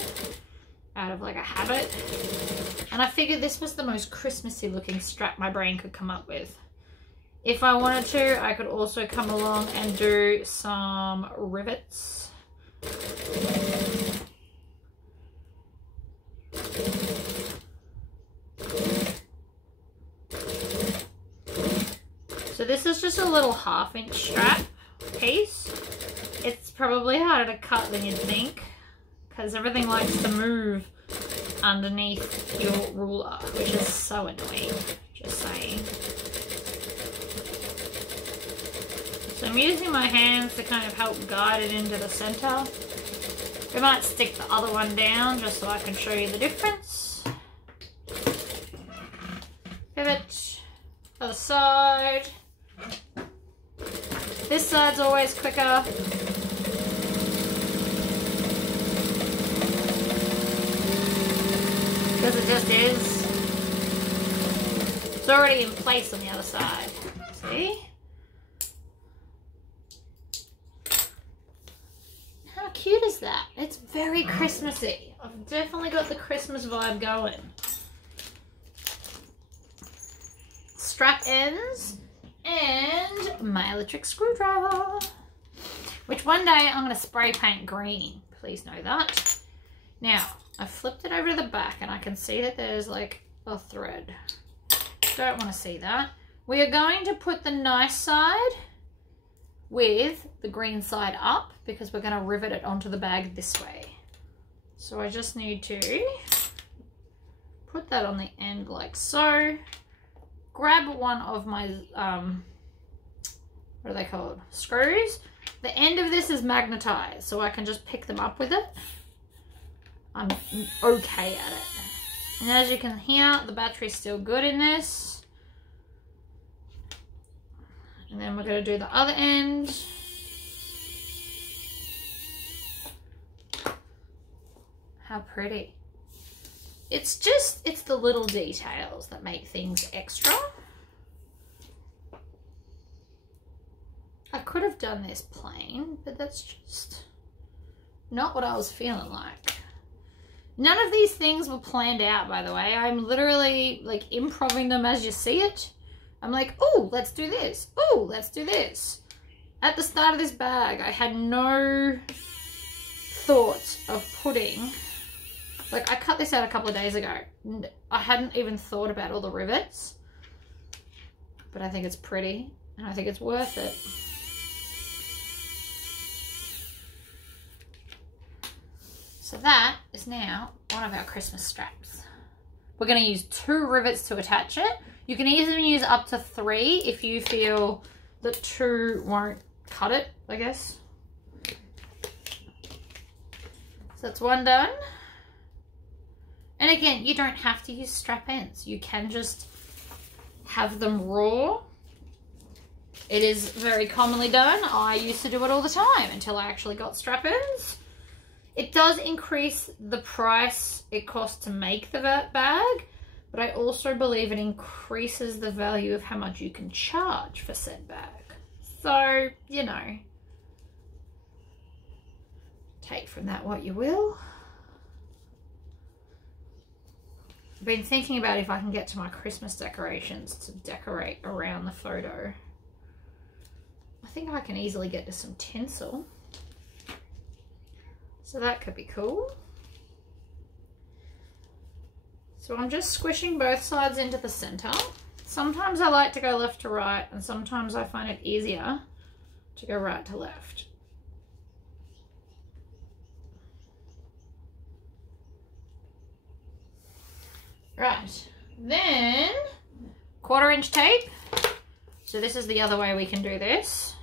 out of like a habit. And I figured this was the most Christmassy looking strap my brain could come up with. If I wanted to, I could also come along and do some rivets. So this is just a little 1/2 inch strap piece. It's probably harder to cut than you'd think because everything likes to move underneath your ruler, which is so annoying, just saying. So I'm using my hands to kind of help guide it into the center. We might stick the other one down just so I can show you the difference. Pivot, other side. This side's always quicker. Because it just is. It's already in place on the other side. See? How cute is that? It's very Christmassy. I've definitely got the Christmas vibe going. Strap ends and my electric screwdriver, which one day I'm going to spray paint green. Please know that. Now, I flipped it over to the back and I can see that there's like a thread. Don't want to see that. We are going to put the nice side with the green side up because we're going to rivet it onto the bag this way. So I just need to put that on the end like so. Grab one of my, what are they called? Screws. The end of this is magnetized, so I can just pick them up with it. I'm okay at it. And as you can hear, the battery's still good in this. And then we're going to do the other end. How pretty. It's the little details that make things extra. I could have done this plain, but that's just not what I was feeling like. None of these things were planned out, by the way. I'm literally like improvising them as you see it. I'm like, oh, let's do this. Oh, let's do this. At the start of this bag, I had no thought of putting, like I cut this out a couple of days ago. I hadn't even thought about all the rivets, but I think it's pretty and I think it's worth it. So that is now one of our Christmas straps. We're going to use 2 rivets to attach it. You can even use up to 3 if you feel that 2 won't cut it, I guess. So that's one done. And again, you don't have to use strap ends. You can just have them raw. It is very commonly done. I used to do it all the time until I actually got strap ends. It does increase the price it costs to make the bag, but I also believe it increases the value of how much you can charge for said bag. So, you know, take from that what you will. I've been thinking about if I can get to my Christmas decorations to decorate around the photo. I think I can easily get to some tinsel. So that could be cool. So I'm just squishing both sides into the center. Sometimes I like to go left to right, and sometimes I find it easier to go right to left. Right, then 1/4 inch tape. So this is the other way we can do this.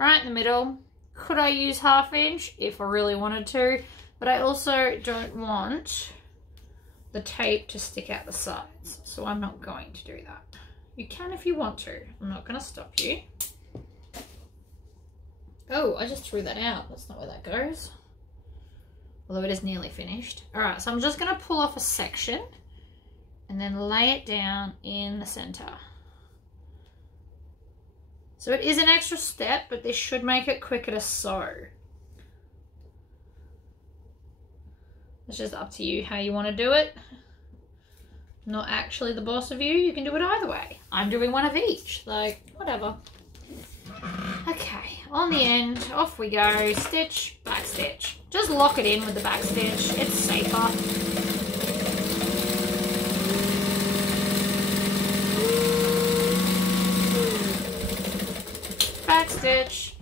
Right in the middle. Could I use 1/2 inch if I really wanted to, but I also don't want the tape to stick out the sides, so I'm not going to do that. You can if you want to. I'm not going to stop you. Oh, I just threw that out. That's not where that goes. Although it is nearly finished. Alright, so I'm just going to pull off a section and then lay it down in the center. So it is an extra step, but this should make it quicker to sew. It's just up to you how you want to do it. I'm not actually the boss of you. You can do it either way. I'm doing one of each. Like, whatever. Okay, on the end, off we go. Stitch, back stitch. Just lock it in with the back stitch. It's safer. Back stitch,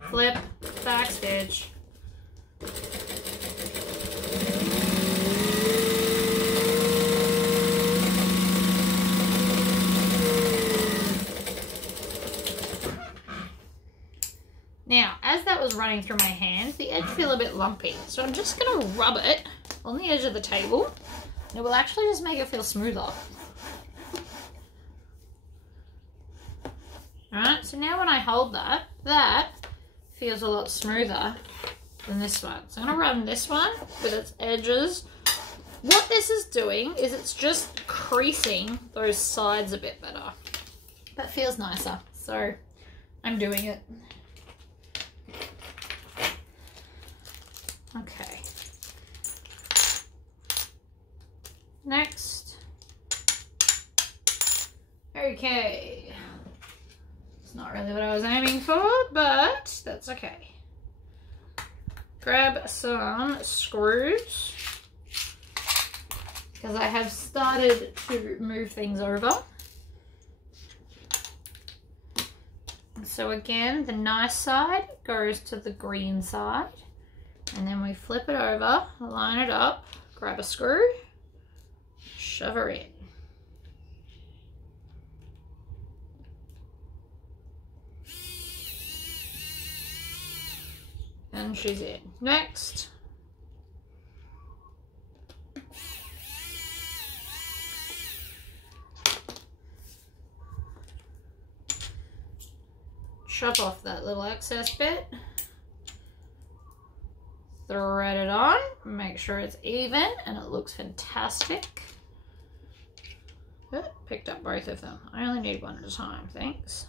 flip, back stitch. Now, as that was running through my hands, the edge feel a bit lumpy. So I'm just going to rub it on the edge of the table. And it will actually just make it feel smoother. Alright, so now when I hold that, that feels a lot smoother than this one. So I'm going to run this one with its edges. What this is doing is it's just creasing those sides a bit better. That feels nicer. So I'm doing it. Okay. Next. Okay. It's not really what I was aiming for, but that's okay. Grab some screws because I have started to move things over. And so again, the nice side goes to the green side. And then we flip it over, line it up, grab a screw, shove her in. And she's in. Next. Chop off that little excess bit. Thread it on, make sure it's even and it looks fantastic. Picked up both of them. I only need one at a time, thanks.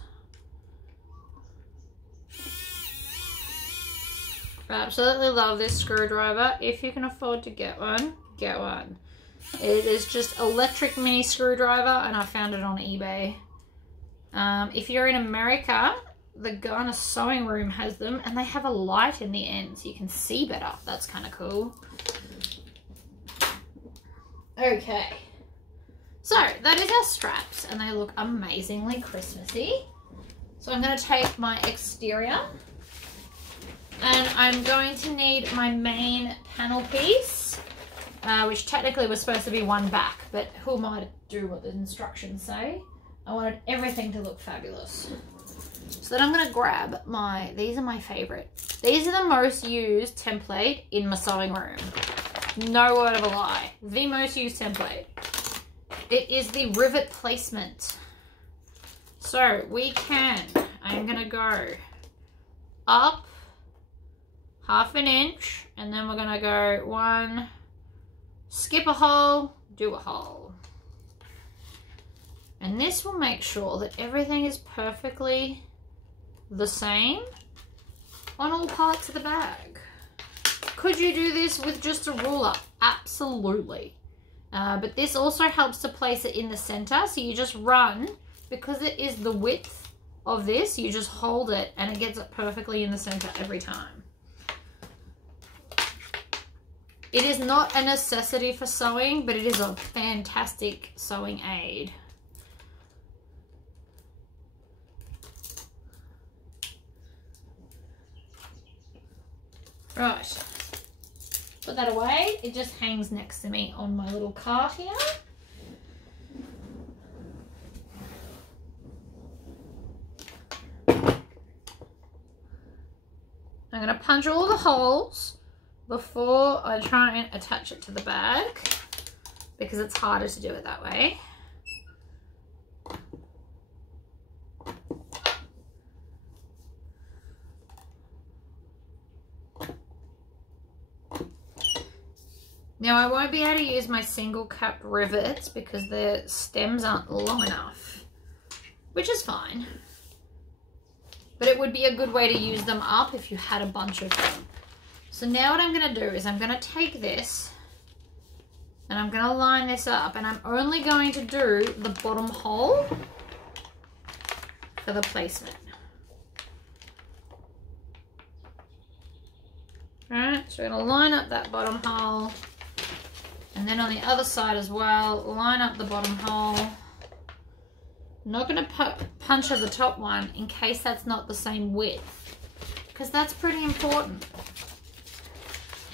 I absolutely love this screwdriver. If you can afford to get one, get one. It is just electric mini screwdriver and I found it on eBay. If you're in America, the Garner Sewing Room has them and they have a light in the end so you can see better. That's kind of cool. Okay. So that is our straps and they look amazingly Christmassy. So I'm going to take my exterior and I'm going to need my main panel piece, which technically was supposed to be one back, but who am I to do what the instructions say? I wanted everything to look fabulous. So then I'm going to grab these are my favorite. These are the most used template in my sewing room. No word of a lie. The most used template. It is the rivet placement. So I'm going to go up 1/2 inch and then we're going to go one, skip a hole, do a hole. And this will make sure that everything is perfectly the same on all parts of the bag. Could you do this with just a ruler? Absolutely. But this also helps to place it in the center. So you just run, because it is the width of this, you just hold it and it gets it perfectly in the center every time. It is not a necessity for sewing, but it is a fantastic sewing aid. Right, put that away. It just hangs next to me on my little cart here. I'm going to punch all the holes before I try and attach it to the bag because it's harder to do it that way. Now I won't be able to use my single cap rivets because the stems aren't long enough, which is fine. But it would be a good way to use them up if you had a bunch of them. So now what I'm going to do is I'm going to take this And I'm going to line this up, and I'm only going to do the bottom hole for the placement. Alright, so we're going to line up that bottom hole, and then on the other side as well, line up the bottom hole. I'm not going to punch at the top one in case that's not the same width, because that's pretty important.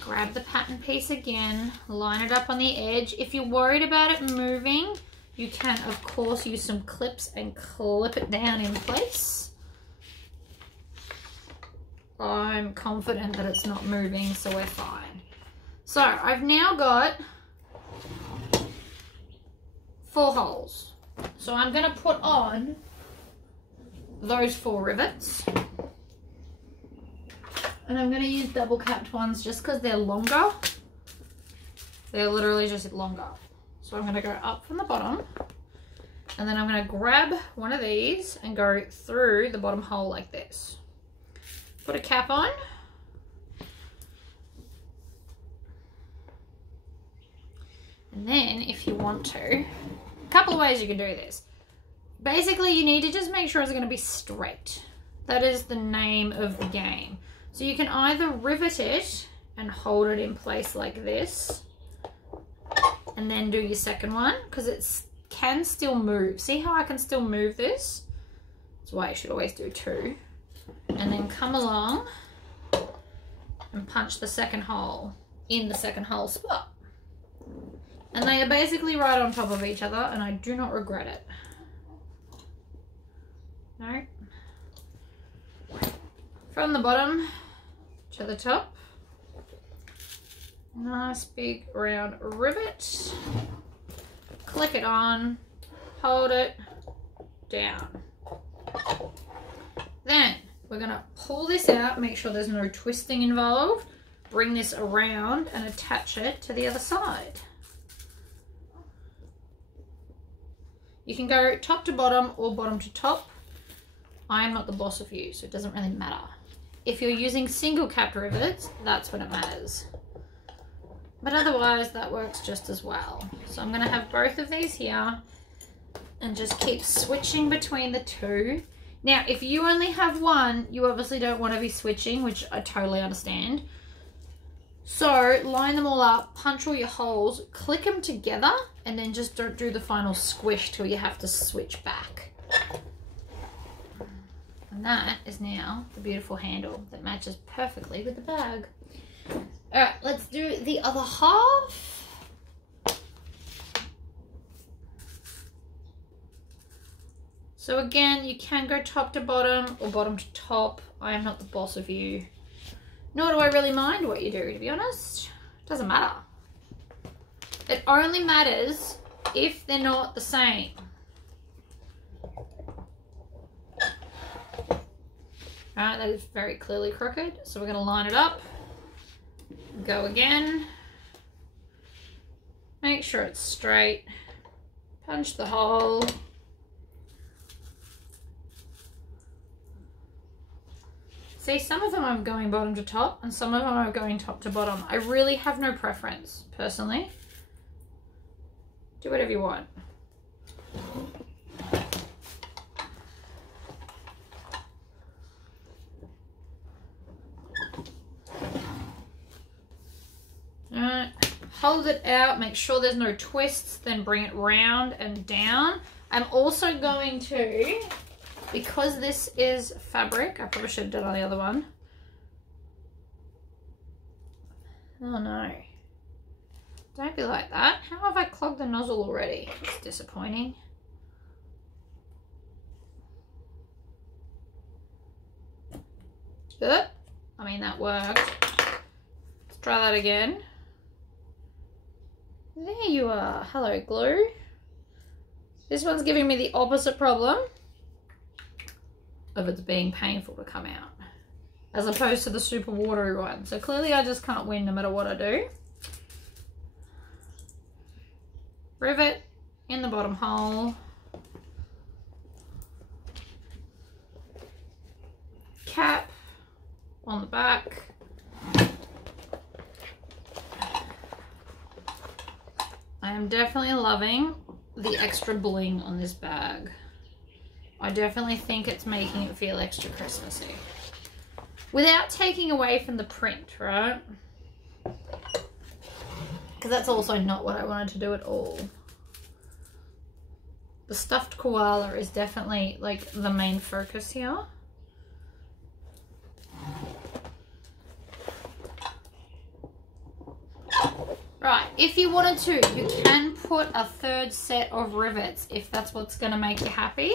Grab the pattern piece again, line it up on the edge. If you're worried about it moving, you can of course use some clips and clip it down in place. I'm confident that it's not moving, so we're fine. So I've now got 4 holes. So I'm going to put on those 4 rivets. And I'm going to use double capped ones just because they're longer. They're literally just longer. So I'm going to go up from the bottom. And then I'm going to grab one of these and go through the bottom hole like this. Put a cap on. And then if you want to, a couple of ways you can do this. Basically, you need to just make sure it's going to be straight. That is the name of the game. So you can either rivet it and hold it in place like this and then do your second one, because it can still move. See how I can still move this? That's why you should always do 2. And then come along and punch the second hole in the second hole spot. And they are basically right on top of each other, and I do not regret it. No. From the bottom to the top, nice big round rivet, click it on, hold it down. Then we're going to pull this out, make sure there's no twisting involved, bring this around and attach it to the other side. You can go top to bottom or bottom to top. I am not the boss of you, so it doesn't really matter. If you're using single capped rivets, that's when it matters. But otherwise, that works just as well. So I'm going to have both of these here and just keep switching between the 2. Now, if you only have one, you obviously don't want to be switching, which I totally understand. So line them all up, punch all your holes, click them together, and then just don't do the final squish till you have to switch back. And that is now the beautiful handle that matches perfectly with the bag. All right, let's do the other half. So again, you can go top to bottom or bottom to top. I am not the boss of you. Nor do I really mind what you do, to be honest. It doesn't matter. It only matters if they're not the same. Alright, that is very clearly crooked. So we're going to line it up. Go again. Make sure it's straight. Punch the hole. See, some of them I'm going bottom to top and some of them are going top to bottom. I really have no preference, personally. Do whatever you want. Alright, hold it out, make sure there's no twists, then bring it round and down. I'm also going to, because this is fabric, I probably should have done on the other one. Oh no. Don't be like that. How have I clogged the nozzle already? It's disappointing. Good. I mean, that worked. Let's try that again. There you are. Hello, glue. This one's giving me the opposite problem of it's being painful to come out, as opposed to the super watery one. So clearly I just can't win no matter what I do. Rivet in the bottom hole. Cap on the back. I am definitely loving the extra bling on this bag. I definitely think it's making it feel extra Christmassy. Without taking away from the print, right? Because that's also not what I wanted to do at all. The stuffed koala is definitely like the main focus here. Right, if you wanted to, you can put a third set of rivets if that's what's going to make you happy.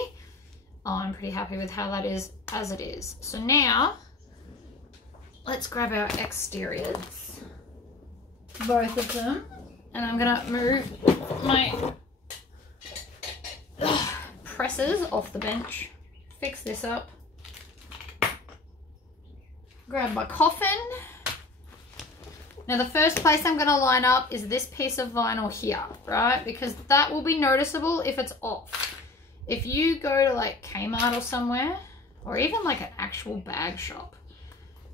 Oh, I'm pretty happy with how that is as it is. So now, let's grab our exteriors. Both of them. And I'm going to move my presses off the bench. Fix this up. Grab my coffin. Now the first place I'm going to line up is this piece of vinyl here, right? Because that will be noticeable if it's off. If you go to like Kmart or somewhere, or even like an actual bag shop,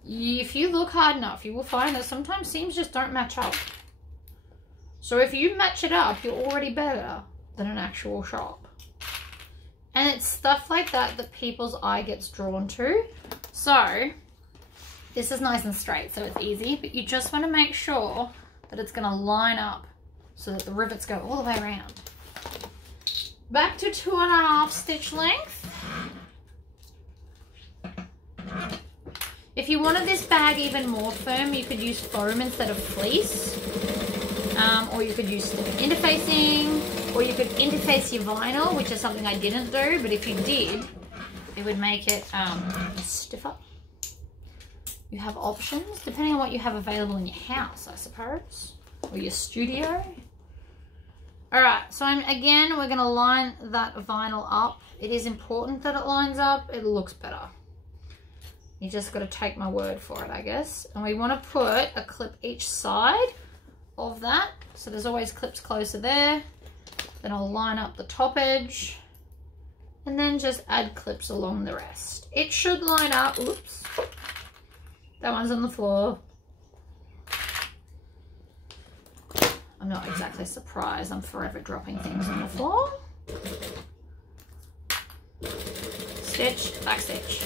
if you look hard enough, you will find that sometimes seams just don't match up. So if you match it up, you're already better than an actual shop. And it's stuff like that that people's eye gets drawn to. So this is nice and straight, so it's easy, but you just want to make sure that it's going to line up so that the rivets go all the way around. Back to 2.5 stitch length. If you wanted this bag even more firm, you could use foam instead of fleece, or you could use interfacing, or you could interface your vinyl, which is something I didn't do, but if you did, it would make it stiffer. You have options depending on what you have available in your house, I suppose, or your studio. All right, so again, we're gonna line that vinyl up. It is important that it lines up. It looks better. You just gotta take my word for it, I guess. And we wanna put a clip each side of that. So there's always clips closer there. Then I'll line up the top edge and then just add clips along the rest. It should line up, oops. That one's on the floor. I'm not exactly surprised. I'm forever dropping things on the floor. Stitch, back stitch.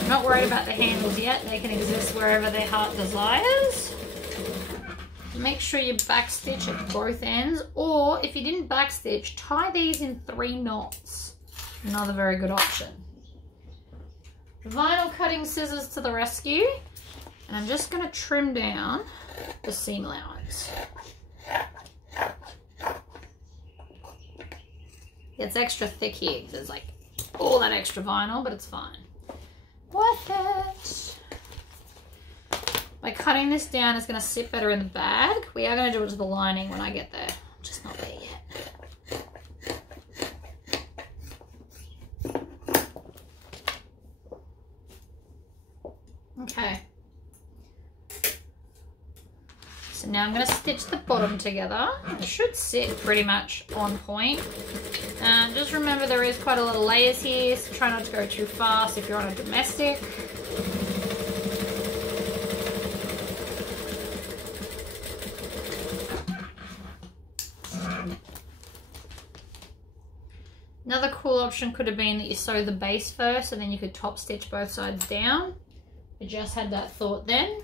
I'm not worried about the handles yet. They can exist wherever their heart desires. Make sure you back stitch at both ends, or if you didn't back stitch, tie these in 3 knots. Another very good option. Vinyl cutting scissors to the rescue, and I'm just going to trim down the seam allowance. It's extra thick here. There's like all that extra vinyl, but it's fine. Worth it. By cutting this down, it's going to sit better in the bag. We are going to do it to the lining when I get there. I'm just not there yet. Okay. So now I'm going to stitch the bottom together. It should sit pretty much on point. Just remember there is quite a lot of layers here, so try not to go too fast if you're on a domestic. Another cool option could have been that you sew the base first and then you could top stitch both sides down. I just had that thought then.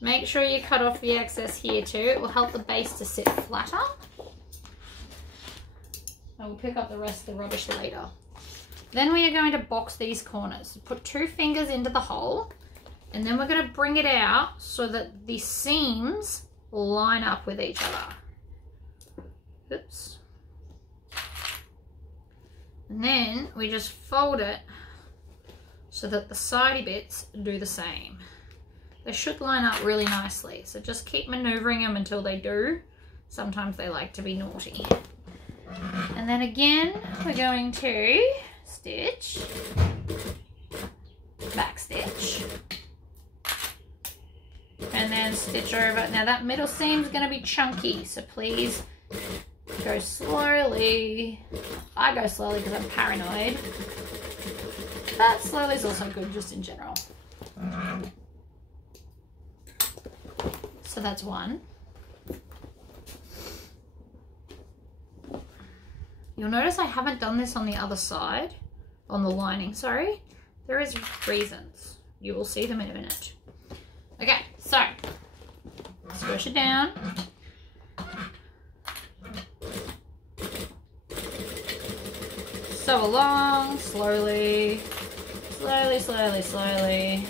Make sure you cut off the excess here too. It will help the base to sit flatter. I will pick up the rest of the rubbish later. Then we are going to box these corners. Put 2 fingers into the hole, and then we're going to bring it out so that the seams line up with each other. Oops. And then we just fold it so that the sidey bits do the same. They should line up really nicely, so just keep maneuvering them until they do. Sometimes they like to be naughty. And then again, we're going to stitch, back stitch, and then stitch over. Now that middle seam is going to be chunky, so please go slowly. I go slowly because I'm paranoid. But slowly is also good just in general. So that's one. You'll notice I haven't done this on the other side, on the lining, sorry. There is reasons. You will see them in a minute. Okay, so squish it down. Sew along, slowly, slowly, slowly, slowly.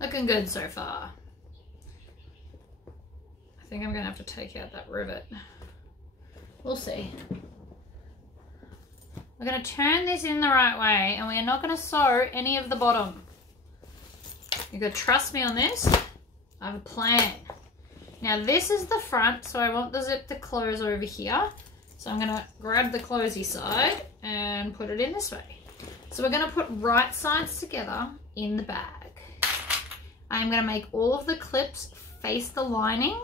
Looking good so far. I think I'm gonna have to take out that rivet. We'll see. We're gonna turn this in the right way and we are not gonna sew any of the bottom. You gotta trust me on this. I have a plan. Now this is the front, so I want the zip to close over here. So I'm gonna grab the closey side and put it in this way. So we're gonna put right sides together in the bag. I'm gonna make all of the clips face the lining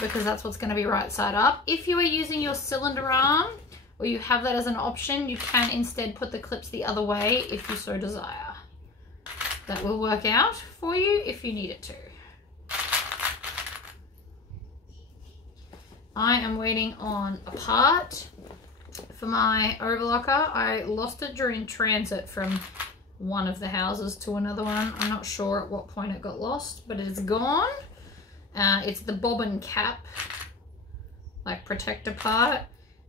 because that's what's gonna be right side up. If you are using your cylinder arm or you have that as an option, you can instead put the clips the other way if you so desire. That will work out for you if you need it to. I am waiting on a part for my overlocker. I lost it during transit from one of the houses to another one. I'm not sure at what point it got lost, but it is gone. It's the bobbin cap, like protector part,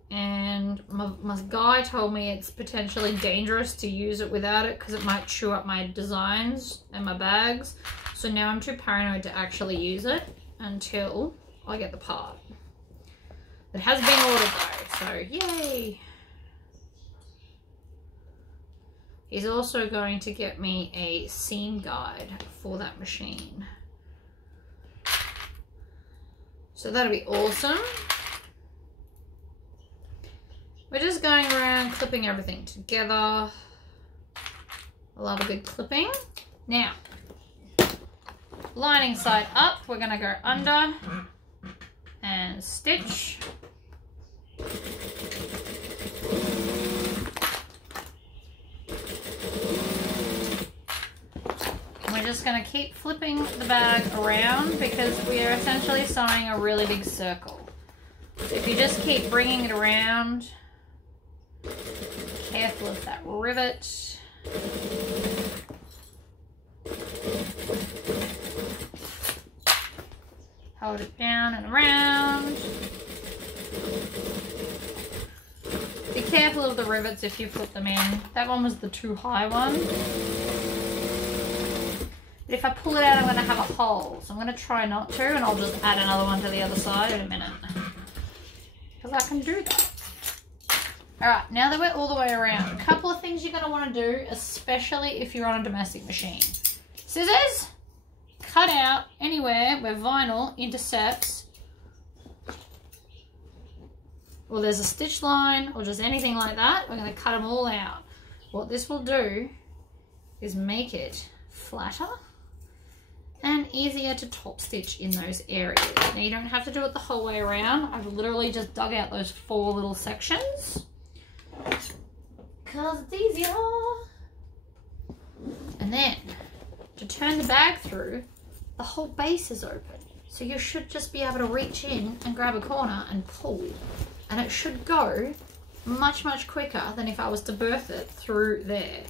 and my guy told me it's potentially dangerous to use it without it because it might chew up my designs and my bags. So now I'm too paranoid to actually use it until I get the part. It has been ordered though, so yay! He's also going to get me a seam guide for that machine. So that'll be awesome. We're just going around clipping everything together. I love a good clipping. Now, lining side up, we're gonna go under and stitch. We're just going to keep flipping the bag around because we are essentially sewing a really big circle. So if you just keep bringing it around, careful of that rivet. Hold it down and around. Be careful of the rivets if you put them in. That one was the too high one. But if I pull it out, I'm going to have a hole. So I'm going to try not to, and I'll just add another one to the other side in a minute. Because I can do that. Alright, now that we're all the way around, a couple of things you're going to want to do, especially if you're on a domestic machine. Scissors, cut out anywhere where vinyl intercepts, or there's a stitch line, or just anything like that. We're going to cut them all out. What this will do is make it flatter and easier to top stitch in those areas. Now you don't have to do it the whole way around. I've literally just dug out those 4 little sections because it's easier. And then to turn the bag through, the whole base is open. So you should just be able to reach in and grab a corner and pull. And it should go much, much quicker than if I was to birth it through there.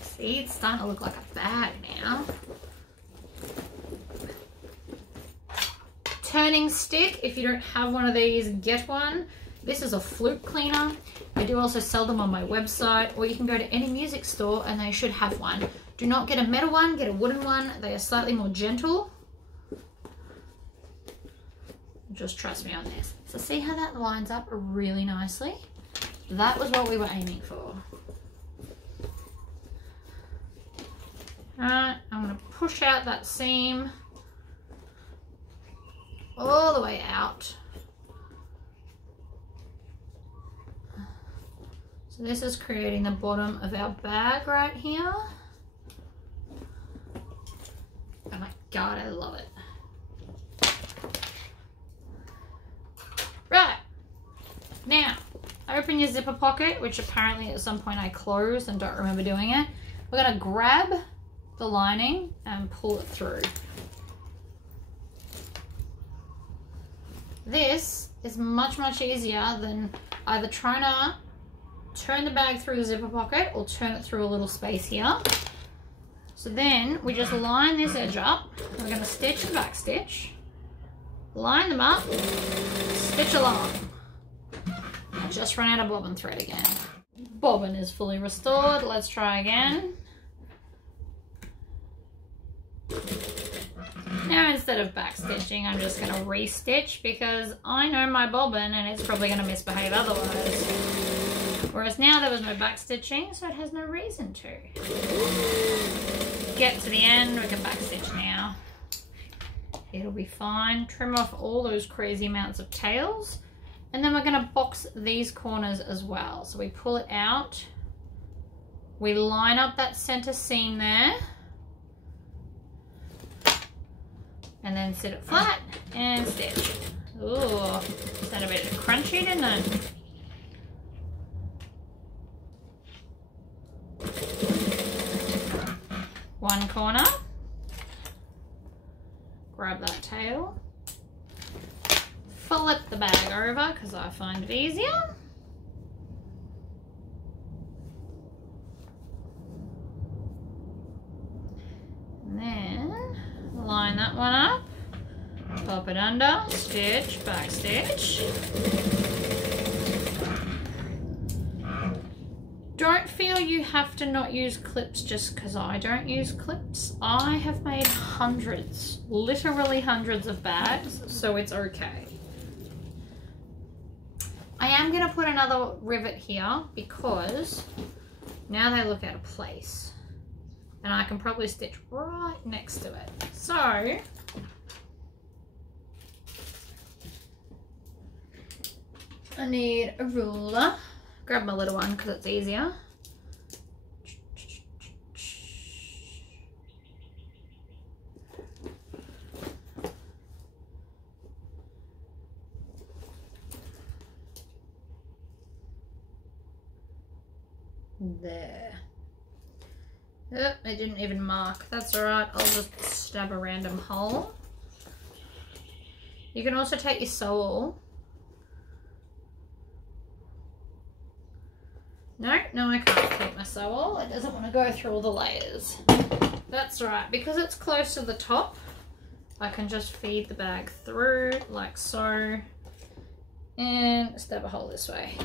See, it's starting to look like a bag now. Turning stick, if you don't have one of these, get one. This is a flute cleaner. I do also sell them on my website, or you can go to any music store and they should have one. Do not get a metal one, get a wooden one. They are slightly more gentle. Just trust me on this. So see how that lines up really nicely? That was what we were aiming for. Alright, I'm going to push out that seam all the way out. So this is creating the bottom of our bag right here. Oh my god, I love it. open your zipper pocket, which apparently at some point I closed and don't remember doing it. We're going to grab the lining and pull it through. This is much, much easier than either trying to turn the bag through the zipper pocket or turn it through a little space here. So then we just line this edge up. We're going to stitch and back stitch. Line them up, stitch along. I just ran out of bobbin thread again. Bobbin is fully restored. Let's try again. Now instead of back stitching, I'm just going to re-stitch because I know my bobbin and it's probably going to misbehave otherwise. Whereas now there was no back stitching, so it has no reason to. Get to the end, we can back stitch now. It'll be fine. Trim off all those crazy amounts of tails. And then we're going to box these corners as well. So we pull it out. We line up that center seam there. And then sit it flat and stitch. Ooh, sounded a bit crunchy, didn't it? One corner. Grab that tail. Flip the bag over because I find it easier. And then line that one up, pop it under, stitch, back stitch. Don't feel you have to not use clips just because I don't use clips. I have made hundreds, literally hundreds of bags, so it's okay. I am going to put another rivet here because now they look out of place. And I can probably stitch right next to it. So, I need a ruler. Grab my little one because it's easier. There. Oh, I didn't even mark. That's alright. I'll just stab a random hole. You can also take your sewall. No, I can't take my sewall. It doesn't want to go through all the layers. That's right. Because it's close to the top, I can just feed the bag through like so and stab a hole this way.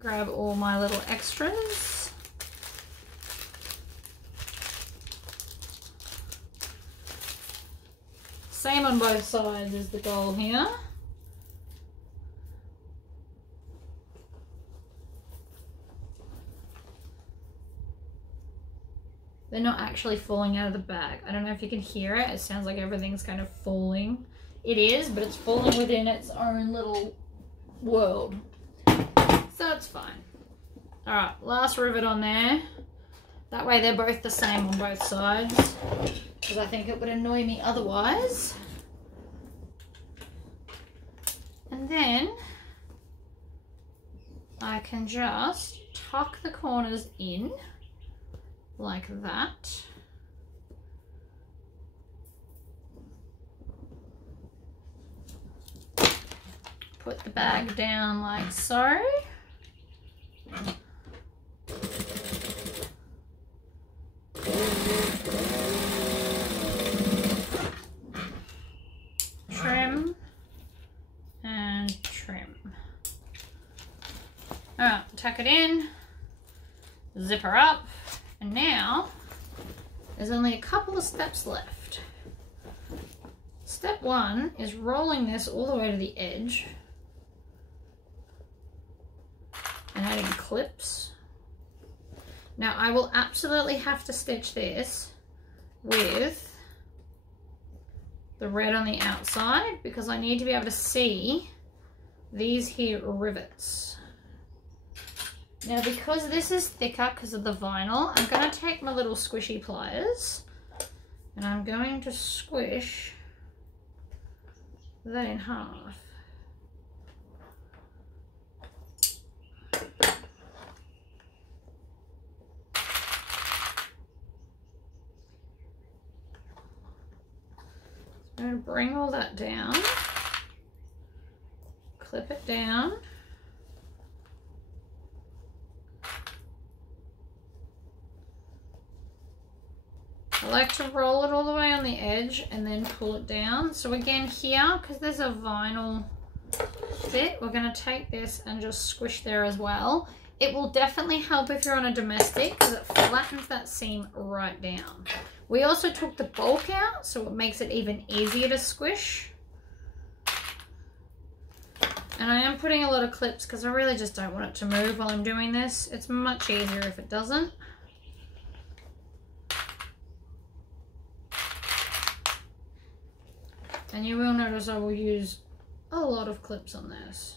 Grab all my little extras. Same on both sides is the goal here. They're not actually falling out of the bag. I don't know if you can hear it. It sounds like everything's kind of falling. It is, but it's falling within its own little world. So it's fine. All right, last rivet on there. That way they're both the same on both sides, because I think it would annoy me otherwise. And then I can just tuck the corners in like that. Put the bag down like so. Trim and trim. Alright, tuck it in, zip her up, and now there's only a couple of steps left. Step one is rolling this all the way to the edge and adding clips. Now I will absolutely have to stitch this with the red on the outside because I need to be able to see these here rivets. Now because this is thicker because of the vinyl, I'm going to take my little squishy pliers and I'm going to squish that in half. I'm going to bring all that down, clip it down. I like to roll it all the way on the edge and then pull it down. So again here, because there's a vinyl bit, we're going to take this and just squish there as well. It will definitely help if you're on a domestic because it flattens that seam right down. We also took the bulk out, so it makes it even easier to squish. And I am putting a lot of clips because I really just don't want it to move while I'm doing this. It's much easier if it doesn't. And you will notice I will use a lot of clips on this.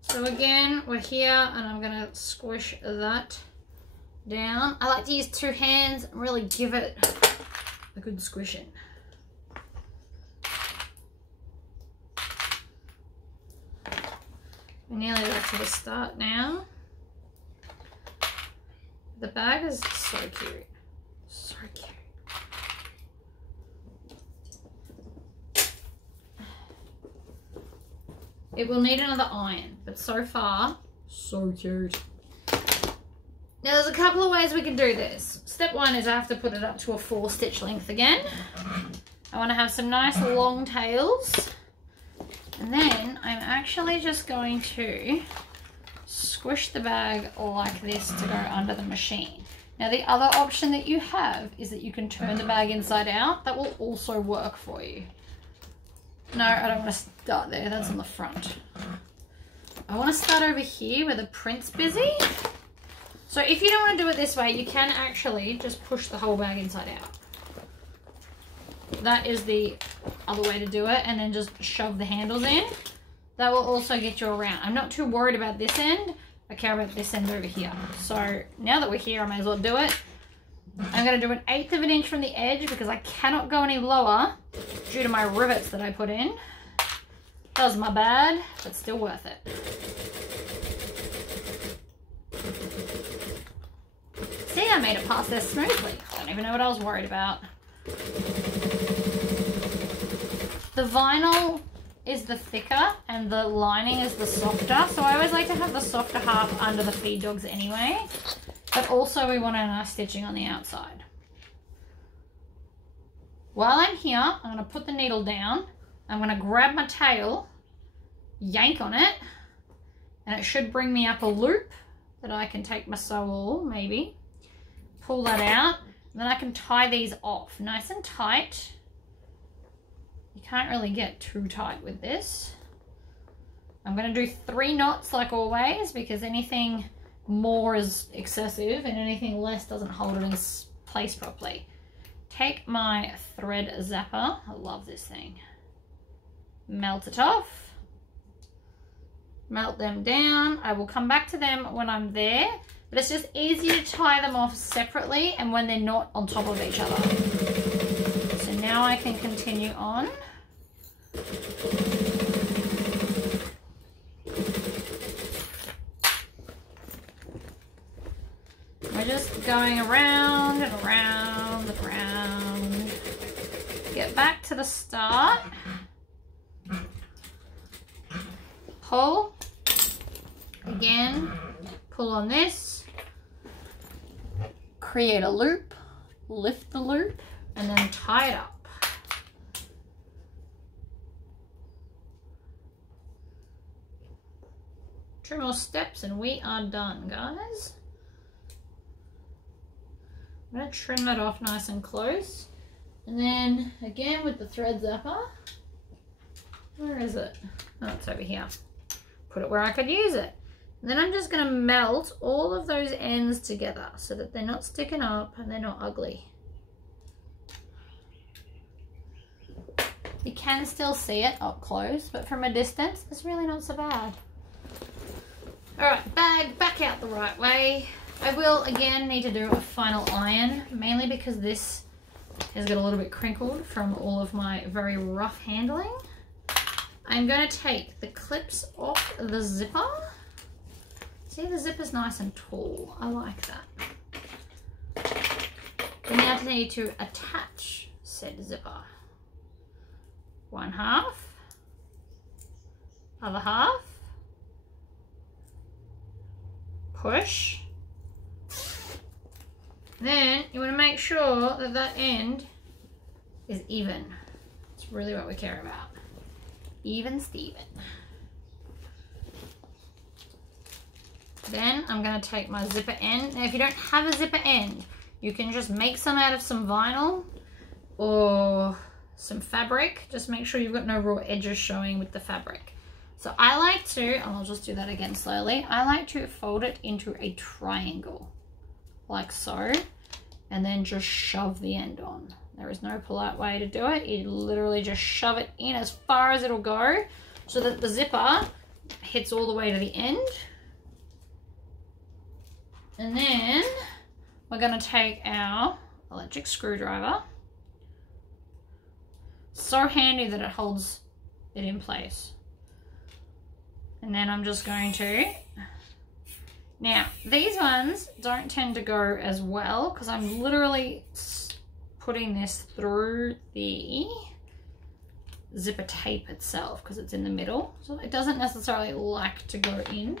So again, we're here and I'm gonna squish that down. I like to use 2 hands and really give it a good squishing. We're nearly back to the start now. The bag is so cute. So cute. It will need another iron, but so far, so cute. Now there's a couple of ways we can do this. Step 1 is I have to put it up to a 4 stitch length again. I want to have some nice long tails. And then I'm actually just going to squish the bag like this to go under the machine. Now the other option that you have is that you can turn the bag inside out. That will also work for you. No, I don't want to start there. That's on the front. I want to start over here where the print's busy. So if you don't want to do it this way, you can actually just push the whole bag inside out. That is the other way to do it, and then just shove the handles in. That will also get you around. I'm not too worried about this end. I care about this end over here. So now that we're here, I may as well do it. I'm going to do 1/8 of an inch from the edge because I cannot go any lower due to my rivets that I put in. That was my bad, but still worth it. See, I made it past there smoothly. I don't even know what I was worried about. The vinyl is the thicker and the lining is the softer. So I always like to have the softer half under the feed dogs anyway. But also we want a nice stitching on the outside. While I'm here, I'm going to put the needle down. I'm going to grab my tail, yank on it, and it should bring me up a loop that I can take my sewall, maybe. Pull that out, and then I can tie these off nice and tight. You can't really get too tight with this. I'm going to do 3 knots like always because anything more is excessive and anything less doesn't hold it in place properly. Take my thread zapper. I love this thing. Melt it off. Melt them down. I will come back to them when I'm there, but it's just easier to tie them off separately and when they're not on top of each other. So now I can continue on. We're just going around and around and around. Get back to the start. Pull. Again, pull on this. Create a loop. Lift the loop and then tie it up. 2 more steps and we are done, guys. I'm going to trim that off nice and close. And then again with the thread zapper. Where is it? Oh, it's over here. Put it where I could use it. And then I'm just going to melt all of those ends together so that they're not sticking up and they're not ugly. You can still see it up close, but from a distance, it's really not so bad. Alright, bag back out the right way. I will again need to do a final iron, mainly because this has got a little bit crinkled from all of my very rough handling. I'm going to take the clips off the zipper. See, the zipper's nice and tall. I like that. We now need to attach said zipper. half, other half, push. Then you want to make sure that that end is even. It's really what we care about. Even Steven. Then I'm going to take my zipper end. Now if you don't have a zipper end, you can just make some out of some vinyl or some fabric. Just make sure you've got no raw edges showing with the fabric. So I like to, and I'll just do that again slowly, I like to fold it into a triangle, like so, and then just shove the end on. There is no polite way to do it. You literally just shove it in as far as it'll go so that the zipper hits all the way to the end. And then we're going to take our electric screwdriver. So handy that it holds it in place. And then I'm just going to, now these ones don't tend to go as well because I'm literally putting this through the zipper tape itself because it's in the middle. So it doesn't necessarily like to go in.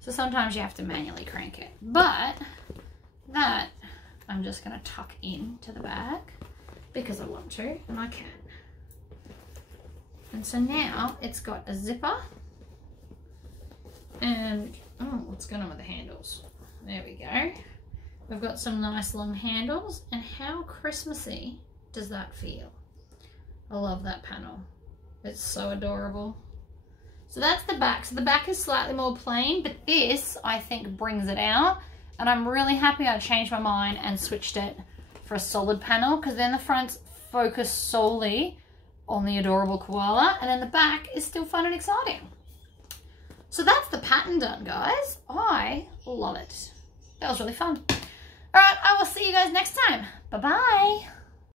So sometimes you have to manually crank it. But that I'm just going to tuck in to the bag because I want to and I can. And so now it's got a zipper and, oh, what's going on with the handles? There we go. We've got some nice long handles, and how Christmassy does that feel? I love that panel. It's so adorable. So that's the back. So the back is slightly more plain, but this, I think, brings it out. And I'm really happy I changed my mind and switched it for a solid panel, because then the front's focused solely on the adorable koala, and then the back is still fun and exciting. So that's the pattern done, guys. I love it. That was really fun. All right, I will see you guys next time. Bye-bye.